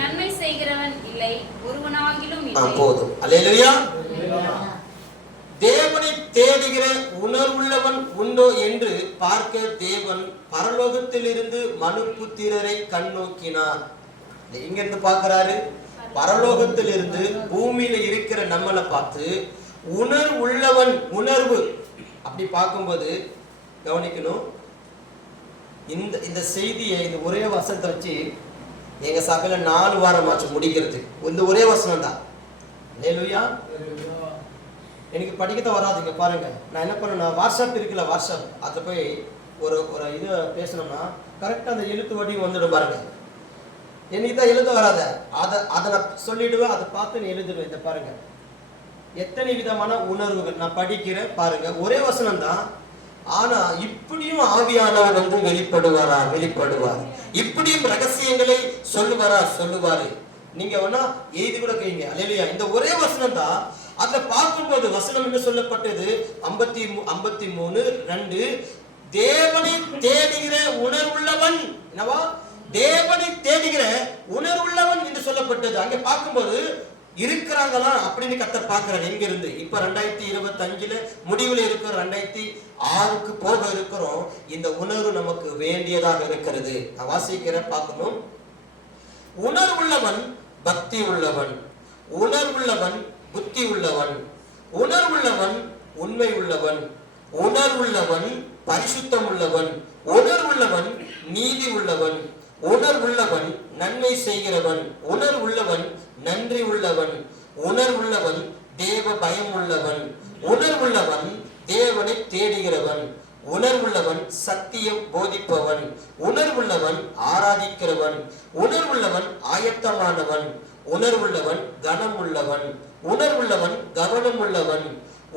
நன்மை செய்கிறவன் இல்லை, ஒருவனாகிலும் இல்லை. போதும். அல்லேலூயா. தேவனை தேடுகிற உணர்வுள்ளவன் உண்டோ என்று பார்க்க தேவன் பரலோகத்திலிருந்து மனுபுத்திரரை கண்ணோக்கினார். எங்க இருந்து பார்க்கிறாரு? பரலோகத்தில் இருந்து பூமியில இருக்கிற நம்மளை பார்த்து உணர்வுள்ளவன், உணர்வு அப்படி பார்க்கும்போது கவனிக்கணும். இந்த செய்தியை இந்த ஒரே வசனத்தை வச்சு எங்க சபையில 4 வாரம் ஆச்சு முடிக்கிறது. இந்த ஒரே வசனம் தான். அல்லேலூயா. எனக்கு படிக்கத்தான் வராதுங்க பாருங்க. நான் என்ன பண்ணேன்னா, வாட்ஸ்அப் இருக்குல்ல, வாட்ஸ்அப் அதில் போய் ஒரு இது பேசணும்னா கரெக்டாக அந்த எழுத்து வடிவம் வந்துடும் பாருங்க. எனக்கு தான் எழுத வராத, அதை நான் சொல்லிடுவேன், அதை பார்த்து நீ எழுதிடுவேன். இதை பாருங்க, எத்தனை விதமான உணர்வுகள் நான் படிக்கிறேன் பாருங்க. ஒரே வசனம் தான், ஆனா இப்படியும் ஆவியானவர் வந்து வெளிப்படுவார். இப்படியும் ரகசியங்களை சொல்லுவாரு. நீங்க வேணா எழுதி கூட கேங்க. அல்லேலூயா. இந்த ஒரே வசனம் தான். அதை பார்க்கும்போது வசனம் என்ன சொல்லப்பட்டது? 53:2 தேவனை தேடுகிற உணர்வுள்ளவன், என்னவா? தேவனை தேடுகிற உணர்வுள்ளவன் என்று சொல்லப்பட்டது. அங்க பார்க்கும்போது இருக்கிறாங்களா அப்படின்னு கர்த்தர் பார்க்கிறார். எங்க இருந்து இப்ப 2025 முடிவுல இருக்கிற 2006க்கு போக இருக்கிறோம். இந்த உணர்வு நமக்கு வேண்டியதாக இருக்கிறது. நான் வாசிக்கிறேன், பார்க்கணும். உணர்வுள்ளவன் பக்தி உள்ளவன், உணர்வுள்ளவன் புத்தி உள்ளவன், உணர்வுள்ளவன் உண்மை உள்ளவன், உணர்வுள்ளவன் பரிசுத்தம் உள்ளவன், உணர்வுள்ளவன் நீதி உள்ளவன், உணர்வுள்ளவன் நன்மை செய்கிறவன், உணர்வுள்ளவன் நன்றி உள்ளவன், உணர்வுள்ளவன் தேவ பயம் உள்ளவன், உணர்வுள்ளவன் தேவனை தேடுகிறவன், உணர்வுள்ளவன் சத்தியம் போதிப்பவன், உணர்வுள்ளவன் ஆராதிக்கிறவன், உணர்வுள்ளவன் ஆயத்தமானவன், உணர்வுள்ளவன் கனம் உள்ளவன், உணர்வுள்ளவன் கவனம் உள்ளவன்,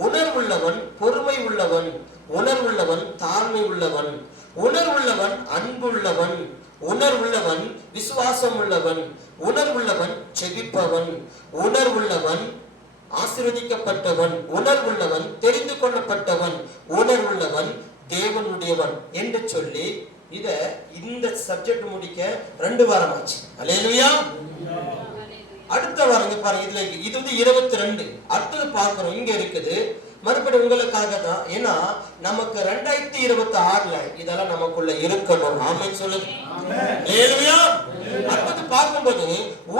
உணர்வுள்ளவன் பொறுமை உள்ளவன், உணர்வுள்ளவன் தாழ்மை உள்ளவன், உணர்வுள்ளவன் அன்புள்ளவன், உணர்வுள்ளவன் விசுவாசம் உள்ளவன், உணர்வுள்ளவன் செபிப்பவன், உணர்வுள்ளவன் ஆசீர்வதிக்கப்பட்டவன், உணர்வுள்ளவன் தெரிந்து கொள்ளப்பட்டவன், உணர்வுள்ளவன் தேவனுடையவன் என்று சொல்லி இந்த சப்ஜெக்ட் முடிக்க 2 வாரம் ஆச்சு. அல்லேலூயா. அடுத்த வாரம் பாருங்க, இதுல இது வந்து 22. அடுத்தது பார்க்கிறோம், இங்க இருக்குது. மறுபடியும் உங்களுக்காக தான். ஏன்னா நமக்கு 2026ல இதெல்லாம் நமக்குள்ள இருக்கணும். ஆமென் சொல்லுங்க. அல்லேலூயா. அடுத்து பார்க்கும்போது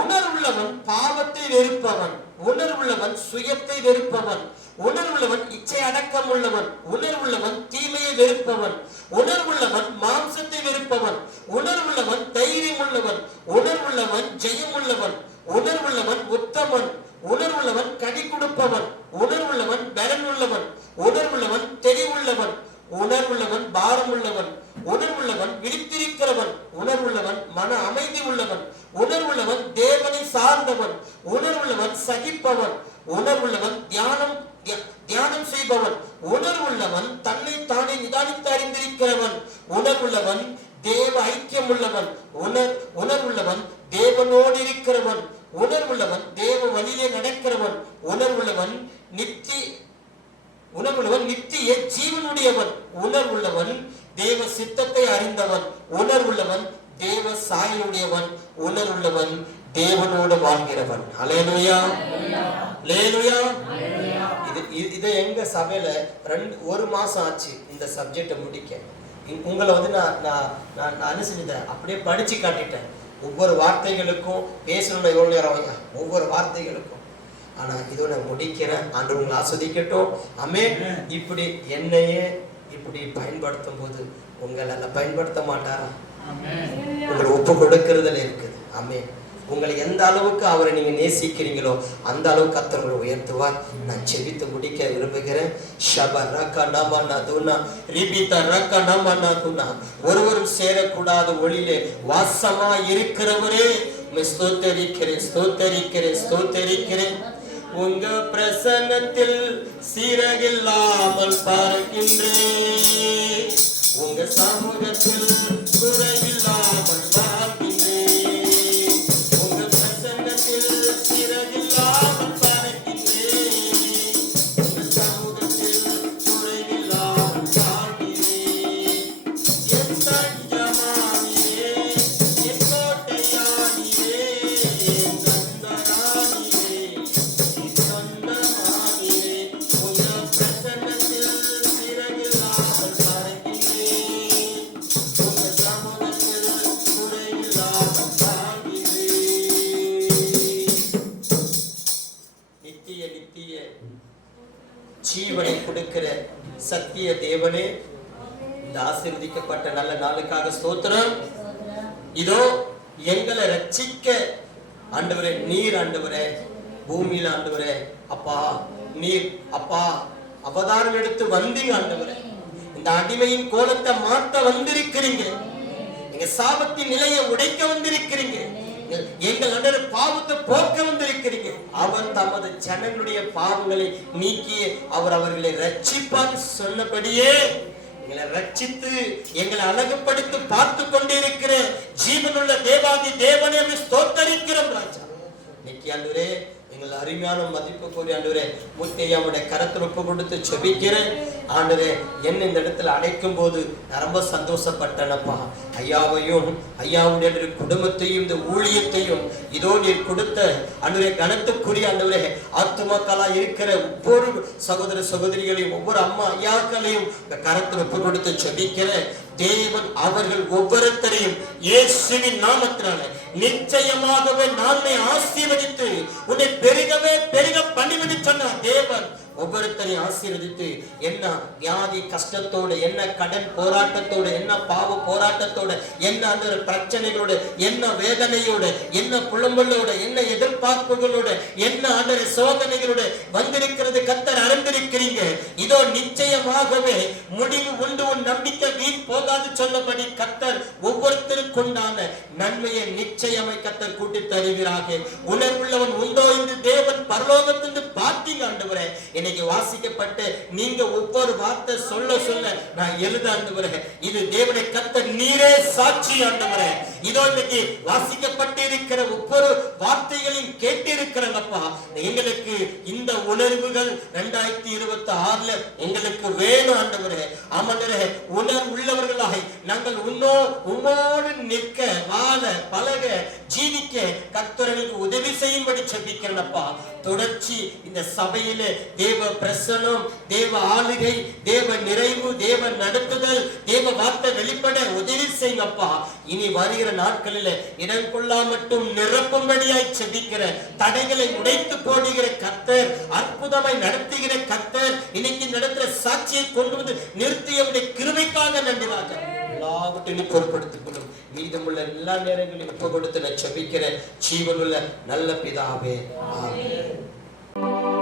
உணர்வுள்ளவன் பாவத்தை வெறுப்பவன், உணர்வுள்ளவன் சுயத்தை வெறுப்பவன், உணர்வுள்ளவன் இச்சை அடக்கம் உள்ளவன், உணர்வுள்ளவன் தீமையை வெறுப்பவன், உணர்வுள்ளவன் மாம்சத்தை வெறுப்பவன், உணர்வுள்ளவன் தைரியம் உள்ளவன், உணர்வுள்ளவன் ஜெயம் உள்ளவன், உணர்வுள்ளவன் உத்தமன், உணர்வுள்ளவன் கடி கொடுப்பவன், உணர்வுள்ளவன் பலன் உள்ளவன், உணர்வுள்ளவன் தெளிவுள்ளவன், உணர்வுள்ளவன் பாரம் உள்ளவன், உணர்வுள்ளவன் விழித்திருக்கிறவன், உணர்வுள்ளவன் மன அமைதி உள்ளவன், உணர்வுள்ளவன் தேவனை சார்ந்தவன், உணர்வுள்ளவன் சகிப்பவன், உணர்வுள்ளவன் தியானம் செய்பவன், உணர்வுள்ளவன் தன்னை தானே நிதானித்து அறிந்திருக்கிறவன், உணர்வுள்ளவன் தேவ ஐக்கியம் உள்ளவன், உணர்வுள்ளவன் தேவனோடு இருக்கிறவன், உணர்வுள்ளவன் தேவ வழியிலே நடக்கிறவன், உணர்வுள்ளவன் நித்திய ஜீவனுடையவன், உணர்வுள்ளவன் தேவ சித்தத்தை அறிந்தவன், உணர்வுள்ளவன் தேவ சாயலுடையவன், உணர்வுள்ளவன் தேவனோடு வாழ்கிறவன். அல்லேலூயா. அல்லேலூயா. இது எங்க சபையில 1 மாசம் ஆச்சு இந்த சப்ஜெக்டை முடிக்க. உங்களை வந்து நான் அனுசரித்தேன், அப்படியே படிச்சு காட்டிட்டேன். ஒவ்வொரு வார்த்தைகளுக்கும் பேசணும்னா எவ்வளவு நேரம் ஐயா, ஒவ்வொரு வார்த்தைகளுக்கும். ஆனா இதோட முடிக்கிறேன். ஆண்டு உங்களை ஆஸ்வதிக்கட்டும். ஆமென். இப்படி என்னையே இப்படி பயன்படுத்தும் போது உங்களை பயன்படுத்த மாட்டாரா? உங்களை ஒப்பு கொடுக்கறதுல இருக்குது. ஆமென். உங்களை எந்த அளவுக்கு அவரை நீங்க நேசிக்கிறீங்களோ அந்த அளவுக்கு கர்த்தர் உங்களை உயர்த்துவார். நான் செபித்து முடிக்க விரும்புகிறேன். ஒருவரும் சேரக்கூடாத ஒளியிலே வாசமா இருக்கிறவரே ஸ்தோத்தரிக்கிறேன், ஸ்தோத்தரிக்கிறேன், ஸ்தோத்தரிக்கிறேன். உங்க பிரசன்னத்தில் சீரகில்லாமல் பார்க்கின்றேன், உங்க சமூகத்தில் குறையில்லாமல் வாழ்கின்றேன், உங்க பிரசன்னத்தில் சீரகில்லாமல் பார்க்கின்றேன், உங்க சமூகத்தில் குறையில்லாமல் வாழ்கின்றேன். என் தஞ்சமானியே, என் கோட்டையானியே, என் நந்தனானியே, என் சொந்தமானியே, உங்க பிரசன்னத்தில் சீரகில்லாமல் பார்க்கின்றேன், உங்க சமூகத்தில் குறையில்லாமல் வாழ்கின்றேன். நித்திய நித்திய ஜீவனை கொடுக்கிற சத்திய தேவனே, இந்த ஆசீர்வதிக்கப்பட்ட நல்ல நாளுக்காக ஸ்தோத்திரம். இதோ எங்களை ரட்சிக்க ஆண்டவரே நீர், ஆண்டவரே பூமியில ஆண்டவரே அப்பா நீர் அப்பா அவதாரம் எடுத்து வந்தீங்க ஆண்டவரே. இந்த அடிமையின் கோலத்தை மாற்ற வந்திருக்கிறீங்க. எங்க சாபத்தின் நிலையை உடைக்க வந்திருக்கிறீங்க. எங்கள் ஆண்டவரே பாவத்தை போக்க வந்திருக்கிறீங்க. அவர் தமது ஜனங்களுடைய பாவங்களை நீக்கி அவர் அவர்களை ரட்சிப்பார் சொன்னபடியே எங்களை ரட்சித்து எங்களை அழகுபடுத்தி பார்த்து கொண்டிருக்கிற ஜீவனுள்ள தேவாதி தேவனை ஸ்தோத்தரிக்கிறோம் ராஜா. இன்னைக்கு ஆண்டவரே எங்கள் அருமையான மதிப்புக்குரிய ஆண்டவரே முத்தையாவுடைய கரத்தில் ஒப்பு கொடுத்து செபிக்கிறேன் ஆண்டவரே. என்ன இந்த இடத்துல அடைக்கும் போது நான் ரொம்ப சந்தோஷப்பட்டேனப்பா. ஐயாவையும் ஐயாவுடைய குடும்பத்தையும் இந்த ஊழியத்தையும் இதோ நீர் கொடுத்த ஆண்டவரே கனத்துக்குரிய ஆண்டவரே ஆத்துமாக்களா இருக்கிற ஒவ்வொரு சகோதர சகோதரிகளையும் ஒவ்வொரு அம்மா ஐயாக்களையும் கரத்தில் ஒப்பு கொடுத்து செபிக்கிறேன். தேவன் அவர்கள் ஒவ்வொருத்தரையும் இயேசுவின் நாமத்தினால நிச்சயமாகவே நாளை ஆசீர்வதித்து உன்னை பெருகவே பெருக பண்ணிவிடு சொன்ன தேவன் ஒவ்வொருத்தரையும் ஆசீர்வதித்து என்ன வியாதி கஷ்டத்தோடு, என்ன கடன் போராட்டத்தோடு, என்ன பாவ போராட்டத்தோடு, என்ன அந்த பிரச்சனைகளோடு, என்ன வேதனையோடு, என்ன புலம்பலோடு, என்ன எதிர்பார்ப்புகளோடு, என்ன அந்த சோதனைகளோடு வந்திருக்கிறது கர்த்தர் அறிந்திருக்கிறீங்க. இதோ நிச்சயமாகவே முடிவு உண்டு, உன் நம்பிக்கை வீண் போகாது சொன்னபடி கர்த்தர் ஒவ்வொருத்தருக்குண்டான நன்மையை நிச்சயமாய் கர்த்தர் கூட்டி தருகிறார்கள். உணர்வுள்ளவன் உண்டோ என்று தேவன் பரலோகத்திலிருந்து பார்த்தீங்க ஆண்டவரே. இன்னைக்கு வாசிக்கப்பட்டு நீங்க ஒவ்வொரு வார்த்தை சொல்ல சொல்ல நான் எழுத ஆண்டவரே. இது தேவனை கர்த்தர் நீரே சாட்சி ஆண்டவரே. இதோ இன்னைக்கு வாசிக்கப்பட்டு இருக்கிற ஒவ்வொரு வார்த்தைகளையும் கேட்டிருக்கிறப்பா. எங்களுக்கு இந்த உணர்வுகள் 2026 எங்களுக்கு வேணும் ஆண்டவரே. ஆமாண்டவரே, உணர்வு உள்ளவர்களாய் நாங்கள் உம்மோடு நிற்க, வாழ, பழக, ஜீவிக்க கர்த்தருக்கு உதவி செய்யும்படி செபிக்கிறேன்ப்பா. தொடர்ச்சி இந்த சபையிலே தேவ பிரசனம், தேவ ஆளுகை, தேவ நிறைவு, தேவ நடத்துதல், தேவ வார்த்தை வெளிப்பட உதவி செய்யுங்கப்பா. இனி வருகிற நாட்களில் இடம் கொள்ளாமட்டும் நிரப்பும்படியாய் செபிக்கிற, தடைகளை உடைத்து போடுகிற கர்த்தர், அற்புதமாய் நடத்துகிற கர்த்தர், இன்னைக்கு நடத்துற சாட்சியை கொண்டு வந்து நிறுத்திய கிருபைக்காக நன்றிவாக எல்லாவற்றையும் பொறுப்படுத்திக் கொள்ளும். மீதமுள்ள எல்லா நேரங்களையும் ஒப்பு கொடுத்து நான் செபிக்கிற ஜீவனுள்ள நல்ல பிதாவே. ஆமென்.